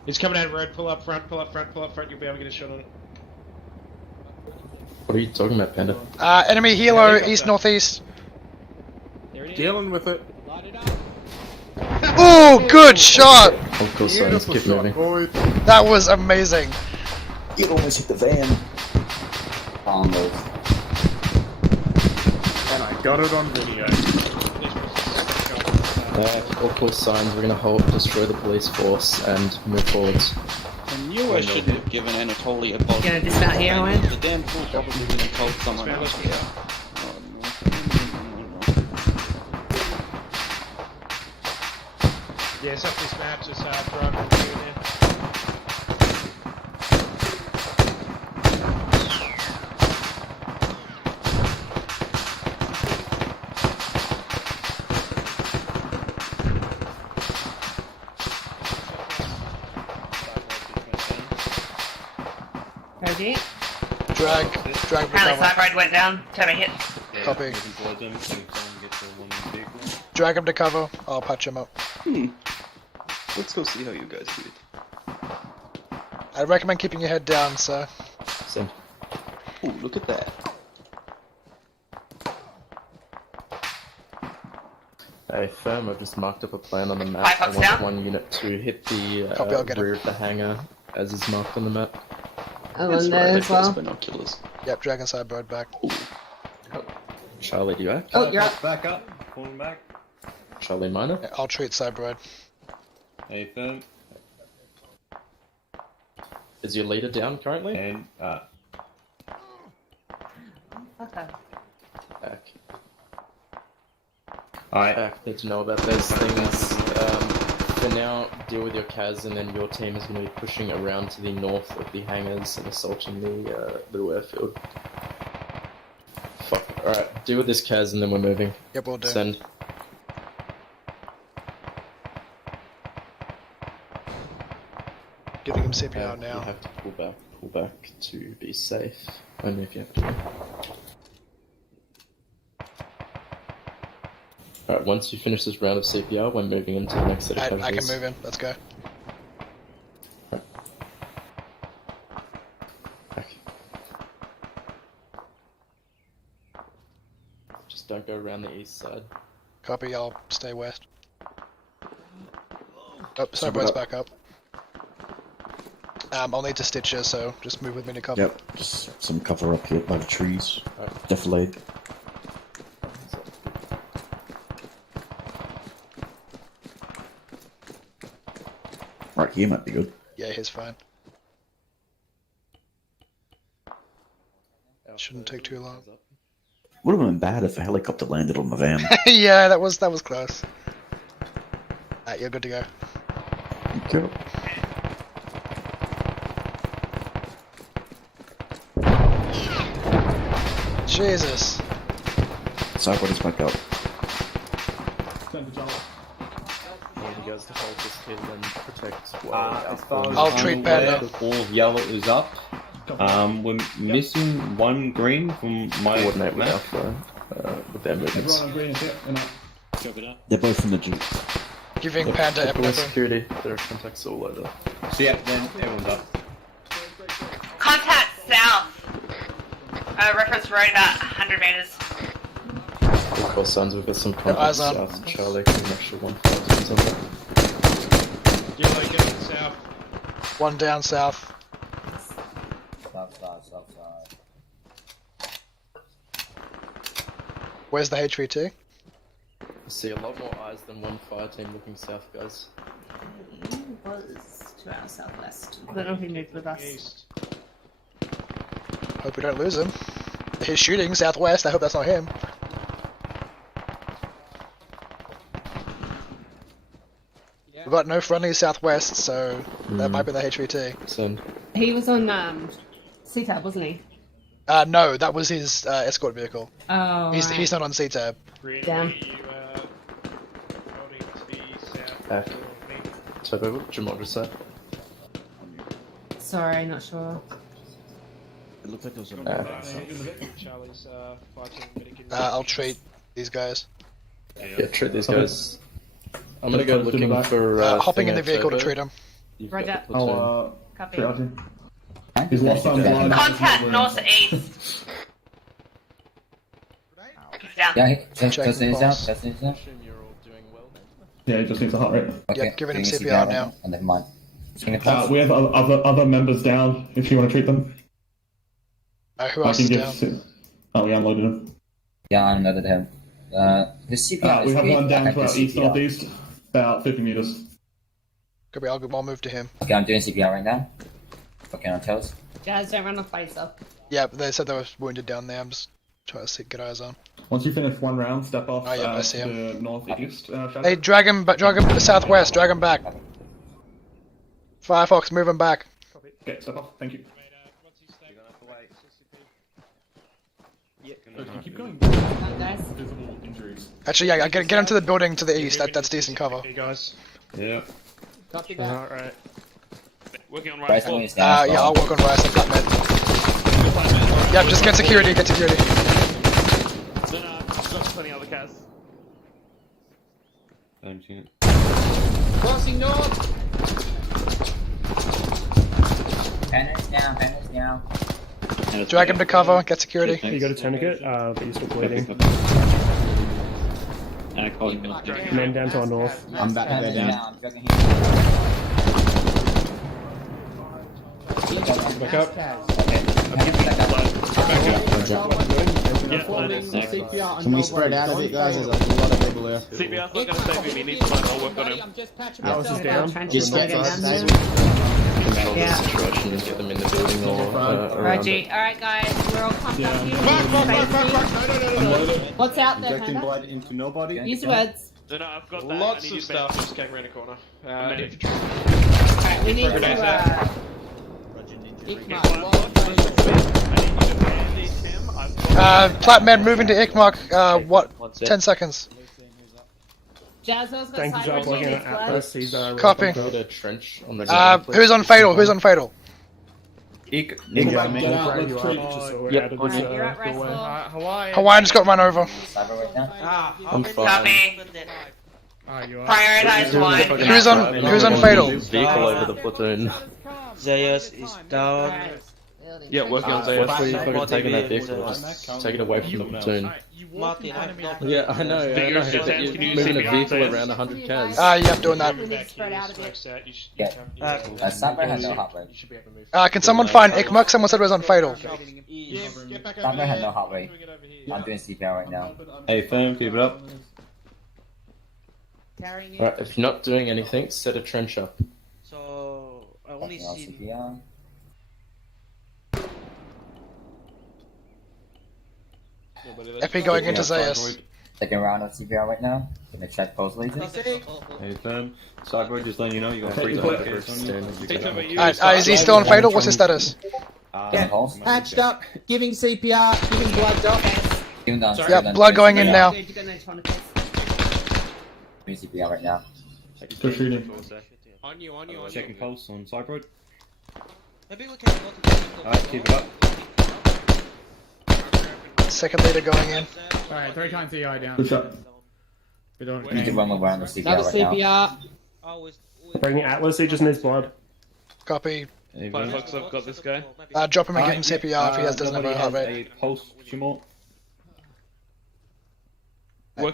He's coming out of road, pull up front, pull up front, pull up front, you'll be able to get a shot on it. What are you talking about, Panda? Enemy helo, east northeast. Dealing with it. Ooh, good shot! Of course, let's keep moving. Boy. That was amazing. you almost hit the van. Oh no. And I got it on video. All course signs, we're gonna hold, destroy the police force, and move forwards. I knew I shouldn't have given Anatoly a body. Gonna dismount here, Owen? The damn fool probably didn't told someone Dismount else. us here. Oh, Yeah, it's up this map, just driving through there. Ready? Drag Apparently recover. side road went down. Turbo hit. Copy. Drag him to cover. I'll patch him up. Let's go see how you guys do it. I recommend keeping your head down, sir. Same. Ooh, look at that. Hey, firm, I've just marked up a plan on the map. Five I bucks want down. one unit to hit the Copy, I'll get rear of the hangar, as is marked on the map. Oh, That's and right, there they've as got well. binoculars. Yep, dragon side road back. Charlie, do you act? Oh, you're up. Back up. Pulling back. Charlie Minor? Yeah, I'll treat side road. Hey, firm. Is your leader down currently? And, Okay. Back. Alright. Back. Need to know about those things. For now, deal with your Kaz, and then your team is going to be pushing around to the north of the hangars and assaulting the little airfield. Fuck. Alright, deal with this Kaz, and then we're moving. Yep, we'll do. Send. Giving him CPR You now. have to pull back to be safe. Only if you have to. Alright, once you finish this round of CPR, we're moving into the next set of I can casualties. move in. Let's go. Back. Just don't go around the east side. Copy, I'll stay west. Oh, side road's back up. I'll need to stitch her, so just move with me to cover. Yep, just some cover up here by the trees. Defilade. Right here might be good. Yeah, he's fine. Shouldn't take too long. Would have been bad if a helicopter landed on the van. Yeah, that was close. Alright, you're good to go. Cool. Jesus. Cyberbody's back up. You guys to hold this hill and protect As far as I'll I'm treat aware, Panda. all yellow is up. We're missing one green from my coordinate with map. Alpha with their movements. Everyone on green is here. And They're both in the Jeep. Giving Panda Local epinephrine. security, there are contacts all over. So yeah, then everyone's up. Contact south. Reference road about 100 meters. Of course, Sons, we've got some eyes contacts on. south of Charlie, commercial 1,000 on that. Yellow getting south. One down south. South side. Where's the HVT? I see a lot more eyes than one fire team looking south, guys. He was to our southwest. I don't know if he moved with us. Hope we don't lose him. He's shooting southwest. I hope that's not him. We've got no friendly southwest, so that might be the HVT. Send. He was on CTAB, wasn't he? No, that was his escort vehicle. Oh, He's not on CTAB. Damn. Back. So, what did Jamondra say? Sorry, not sure. It looked like there was a Charlie's fighting medic. I'll treat these guys. Yeah, treat these guys. I'm gonna go looking for. Hopping in the Thing vehicle to Turbo. treat him. You've got Roger. the platoon. Copy. treat Archie. He's lost on blind. Contact northeast. He's down. Yeah, just Checking is out. pulse. Just is out. Assume you're all doing well then. Yeah, he just needs a heart rate. Okay, giving him doing CPR now. Oh, never mind. Swing it past. We have other members down if you want to treat them. Who else is down? Oh, we unloaded him. Yeah, I unloaded him. The CPR We is have weak. one I down have to the our east CPR. northeast, about 50 meters. Could be. I'll move to him. Okay, I'm doing CPR right now. Okay, on toes. Guys, don't run off by yourself. Yeah, but they said they were wounded down there. I'm just trying to get eyes on. Once you finish one round, step off I to see him. the northeast. Hey, drag him to the southwest. Drag him back. Firefox, move him back. Okay, step off. Thank you. Keep going. Guys. Visible injuries. Actually, yeah, get him to the building to the east. That's decent cover. Hey guys. Yeah. Copy that. Alright. Working on Bryce, right. I'm down as Yeah, well. I'll work on Rice and Flatman. Yeah, just get security. No, I've got plenty other cars. Crossing north. Panda's down. Drag him to cover. Get security. You got a tourniquet, but you're still bleeding. Men down to our north. I'm back there Panda's down. down. I'm dragging him. Back up. Can we spread out a bit, guys? There's a lot of people here. CBR's not going to save him, he needs blood, I'll work on him. I'm just patching Alice is myself. down. Just get Down us. there. Control Yeah. the situation and get them in the building or around Roger. it. Alright, guys, we're all pumped up here. What's out there, Injecting Panda? blood into nobody. Use your words. No, I've got that. I Lots need of you stuff back. just came around the corner. Alright, we need to, Flatman moving to Ikmok. 10 seconds. Jazzo's got Thank you, side Job. Working mission on as Atlas. He's Copy. Build a trench on the ground, please. Who's on fatal? Who's on fatal? Ik. Get out, let's treat. You're at Rice Law. Hawaiian just got run over. Cyber right now. I'm fine. Copy. Prioritize one. Who's on fatal? Vehicle over the platoon. Zayas is down. Yeah, working on What's with you ZSU. fucking taking that vehicle? Just take it away from the platoon. Yeah, I know. But you're moving a vehicle around 100 k's. Yep, doing that. Sandberg had no heart rate. Can someone find Ikmuk? Someone said it was on Fatal. Sandberg had no heart rate. I'm doing CPR right now. Hey, firm, keep it up. Right, if you're not doing anything, set a trench up. So I only see. CPR. Epi going into Zayas. Second round of CPR right now. Gonna check pulse laser. Hey, firm. Cyborg, just letting you know you got free time. Alright, is he still on Fatal? What's his status? Patched up, giving CPR, giving blood dots. Yep, blood going in now. Doing CPR right now. Still shooting. On you. Checking pulse on Cyborg. Maybe we can go to Alright, keep it up. Second leader going in. Alright, 3 times CI down. Good shot. We need to run around the CPR another right now. CPR. Bring Atlas, he just needs blood. Copy. Fine, folks, I've got this guy. Drop him and give him CPR if he doesn't have a heart rate. Pulse tumor.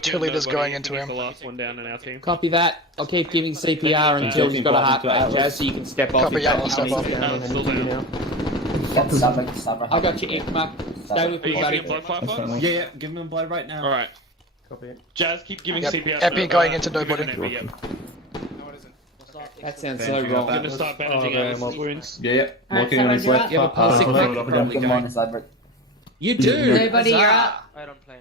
Two leaders going into him. The last one down in our team. Copy that. I'll keep giving CPR until he's got a heart rate, Jazz, so you can step off. Copy, yeah, I'll step off. Still down. I got you, Ikmuk. Stay with me, Are you buddy. giving blood, Firefox? Yeah, give him blood right now. Alright. Copy it. Jazz, keep giving Yep, CPR. Epi going into nobody. That sounds so wrong. I'm gonna start bandaging Alice's wounds. Yeah. Alright, Working on his someone left. do it. Pulse Come on, You do. Nobody, you're up. I don't plan.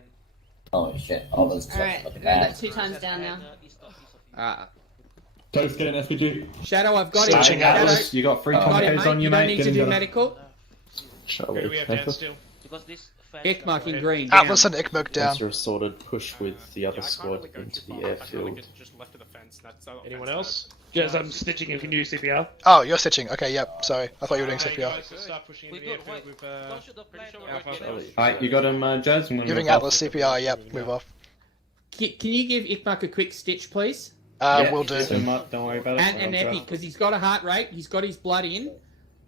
Oh shit! All those Alright, look at we're at that. 2 times down now. Toast, get an SPG. Shadow, I've got him. Switching Shadow. Atlas. You got free Got him, Tomcats on mate. you, You don't mate. need Get to him do done. medical. Shall Who we? do we have Thank down you. still? Because this Ikmuk in green. Atlas and Ikmuk down. Once you're assorted, push with the other squad into the airfield. Just left of the fence. That's Anyone else? Jazz, I'm stitching if you can do CPR. Oh, you're stitching. Okay, yep. Sorry, I thought you were doing CPR. Start pushing into the airfield with Alpha. Alright, you got him, Jazz? I'm gonna Giving move off. Atlas CPR. Yep, move off. Can you give Ikmuk a quick stitch, please? We'll do. Set him up, don't worry about it. And I'll Epi, try. because he's got a heart rate, he's got his blood in,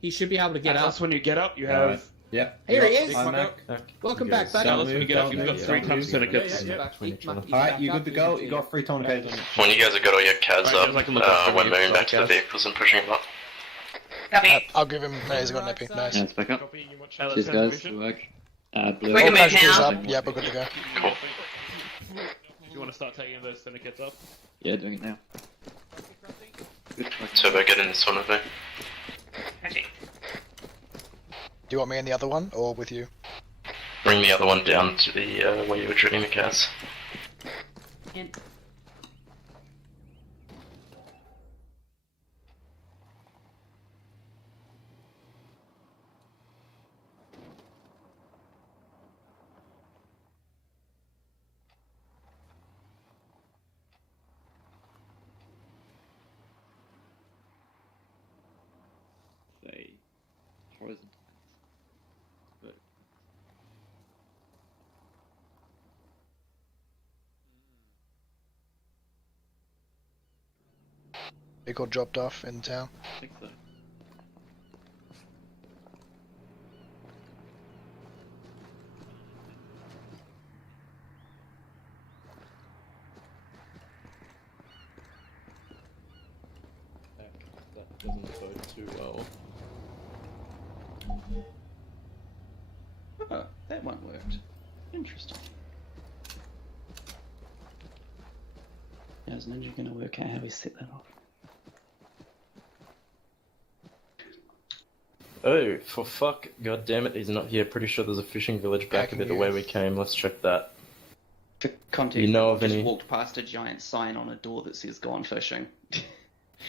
he should be able to get up. Atlas, when you get up, you Alright. have. Yep. Here he is. Hi, Mac. Welcome You back, guys buddy. don't Atlas, when you move, get up, don't you've got move, 3 don't times move. syndicates. Alright, you good to go? You got free Tomcats on you. When you guys have got all your CADs Right, I can look up up, for we're you, moving back to the guys. vehicles and pushing them up. I'll give him. No, he's got an Epi. Nice. Yeah, it's back up. Copy, you want Atlas Cheers, has guys. vision? Good work. Blue. We can All move casualties now. up. Yep, we're good to go. Cool. Do you want to start taking those syndicates up? Yeah, doing it now. Good work. So we're getting this one with me. Do you want me in the other one or with you? Bring the other one down to the where you were treating the cats. Say, horizontal. But Vehicle dropped off in town. I think so. That doesn't bode too well. Oh, that one worked. Interesting. How's Ninja going to work out how we set that off? Oh, for fuck. God damn it, he's not here. Pretty sure there's a fishing village back a bit the way we came. Let's check that. For context, You know of I just any- walked past a giant sign on a door that says "Gone fishing."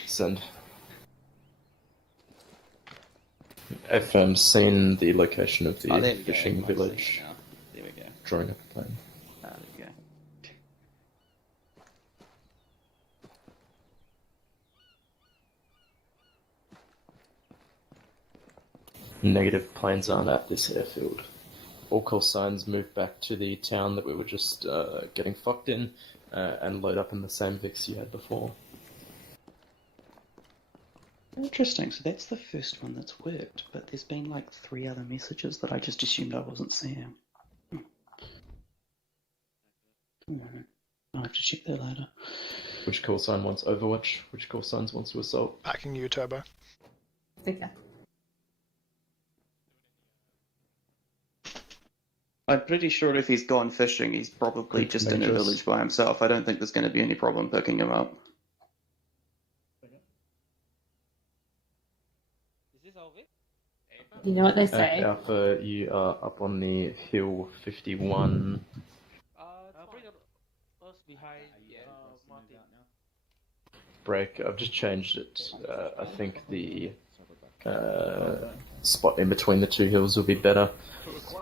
Send. FM seen the location of the Oh, there we go. fishing I see it village. now. There we go. Drawing up a plan. There we go. Negative, planes aren't at this airfield. All call signs move back to the town that we were just getting fucked in and load up in the same VIX you had before. Interesting. So that's the first one that's worked, but there's been like 3 other messages that I just assumed I wasn't seeing. I'll have to check that later. Which call sign wants Overwatch? Which call signs wants to assault? Backing you, Turbo. Okay. I'm pretty sure if he's gone fishing, he's probably just in a Dangerous. village by himself. I don't think there's going to be any problem picking him up. You know what they say. Alpha, you are up on the hill 51. Break. I've just changed it. I think the spot in between the 2 hills will be better.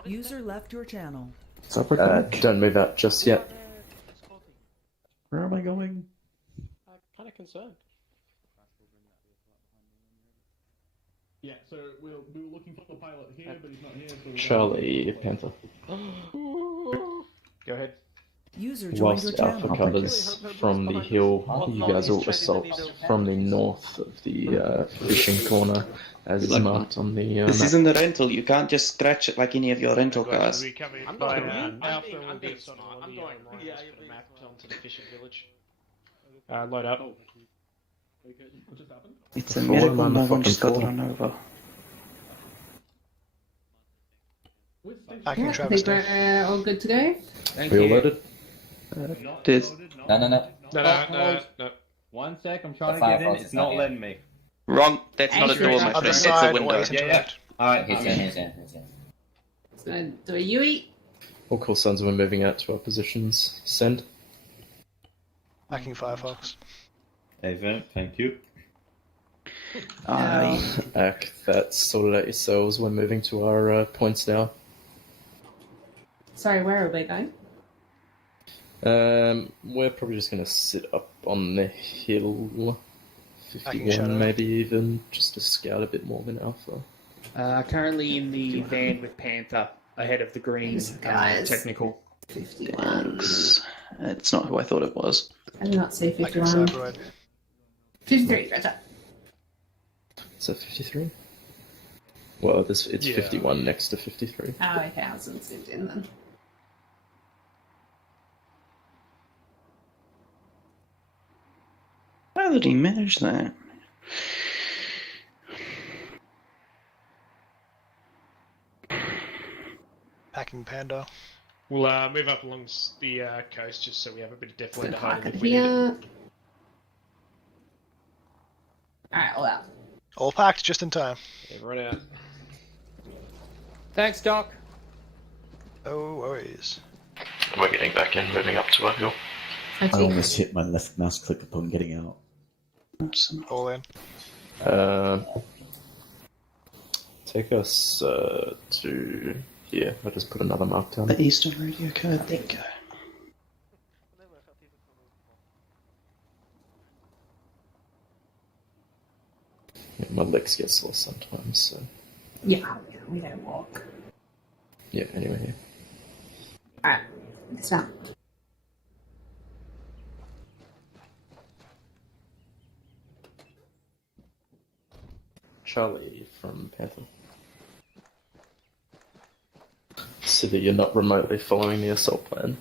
User left your channel. Don't move out just yet. Where am I going? Kind of concerned. Yeah, so we were looking for the pilot here, but he's not here. So Charlie, Panther. Go ahead. User joined your Whilst Alpha channel. covers from the hill, you guys will assault from the north of the fishing corner, as is marked on the This map. isn't a rental. You can't just scratch it like any of your rental cars. I'm being smart. I'm going. Yeah, Put a map onto the fishing village. Load up. What just happened? It's a miracle I'm no a one just got fucking run over. Backing Yeah, I Travis. think we're all good to go. We all loaded? There's No. No. One sec, I'm trying The to get in. Firefox It's is not not letting me. wrong. That's not a door, my Other friend. It's side, a window. always interact. Alright, he's in. Just gonna do a Yui. All call signs, we're moving out to our positions. Send. Backing Firefox. Event, thank you. That's sorted out yourselves. We're moving to our points now. Sorry, where are we going? We're probably just going to sit up on the hill, Shadow. 51 maybe even, just to scout a bit more than Alpha. Currently in the van with Panther, ahead of the green Guys. technical. 51. It's not who I thought it was. I did not see Backing 51. Cyberide. 53, right up. Is that 53? Well, it's Yeah. 51 next to 53. Oh, okay, I wasn't zoomed in then. How did he manage that? Packing Panda. We'll move up along the coast just so we have a bit of depth Good to hide pocket if we need it. here. Alright, all out. All packed, just in time. Yeah, run out. Thanks, Doc. No worries. We're getting back in, moving up to our hill. I almost hit my left mouse click upon getting out. All in. Take us to here. I'll just put another mark down. The Eastern Radio code. There you go. Yeah, my legs get sore sometimes, so Yeah, we don't walk. yeah. Anyway, Alright, stop. Charlie from Panther. So that you're not remotely following the assault plan.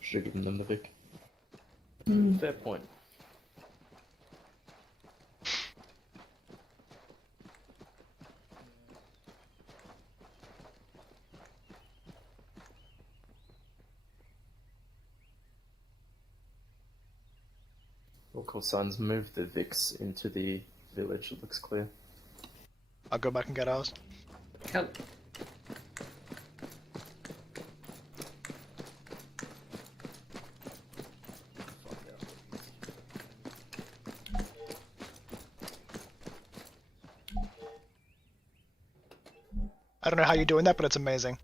Should have given them the Vic. Fair point. All call signs, move the Vix into the village. It looks clear. I'll go back and get ours. Go. I don't know how you're doing that, but it's amazing.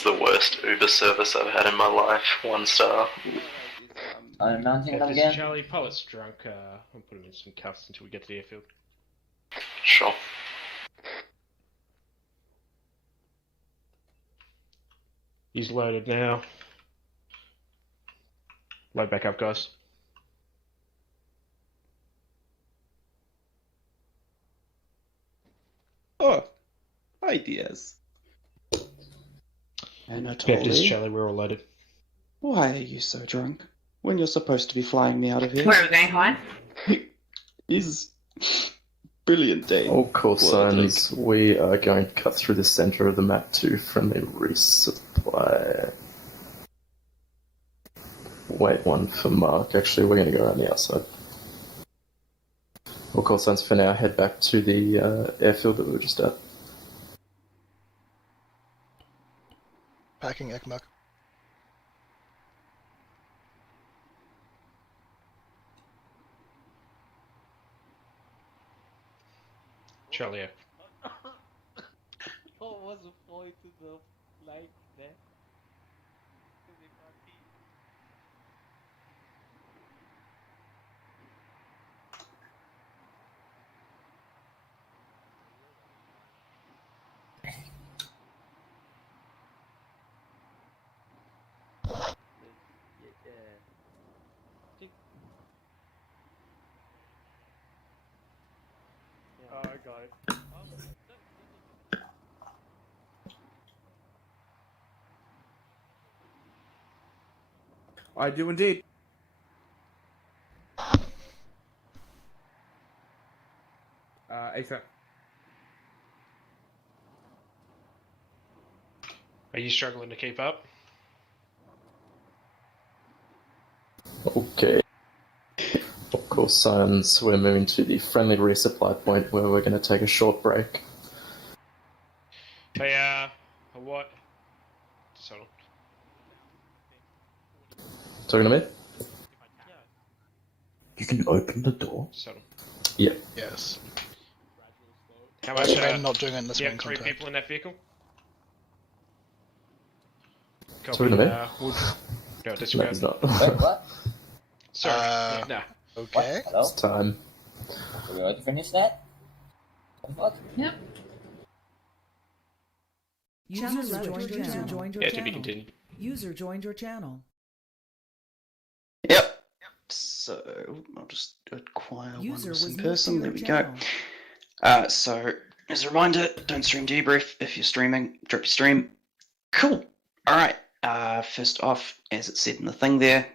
is the worst Uber service I've had in my life. 1 star. I'm mounting them This again. is Charlie. Pilot's drunk. I'll put him in some cuffs until we get to the airfield. Sure. He's loaded now. Load back up, guys. Oh, hi, Diaz. Yep, Anatoly, this is Charlie. We're all loaded. why are you so drunk when you're supposed to be flying me out of here? Where are we going, Hawaiian? Is brilliant day. All call signs, we are going to cut through the centre of the map to friendly resupply. Wait one for Mark. Actually, we're going to go around the outside. All call signs for now. Head back to the airfield that we were just at. Packing ECMAC. Charlie. What was the point to the flight there? Oh, I got it. I do indeed. ASAP. Are you struggling to keep up? Okay. Of course, signs. We're moving to the friendly resupply point where we're going to take a short break. Hey, what? Just hold on. Talking to me? You can open the door. Just hold on. Yeah. Yes. How much? I'm not doing it in this you main have 3 contact. people in that vehicle? Talking to me? Wood. No, No, disregard. he's not. Wait, what? Sorry. No. Okay. Hello? It's time. Are we ready to finish that? What? Yep. User joined your channel. Yeah, to be continued. User joined your channel. Yep. So I'll just acquire User one was missing moved to person. your There we channel. go. So as a reminder, don't stream debrief if you're streaming. Drop your stream. Cool. All right. First off, as it said in the thing there,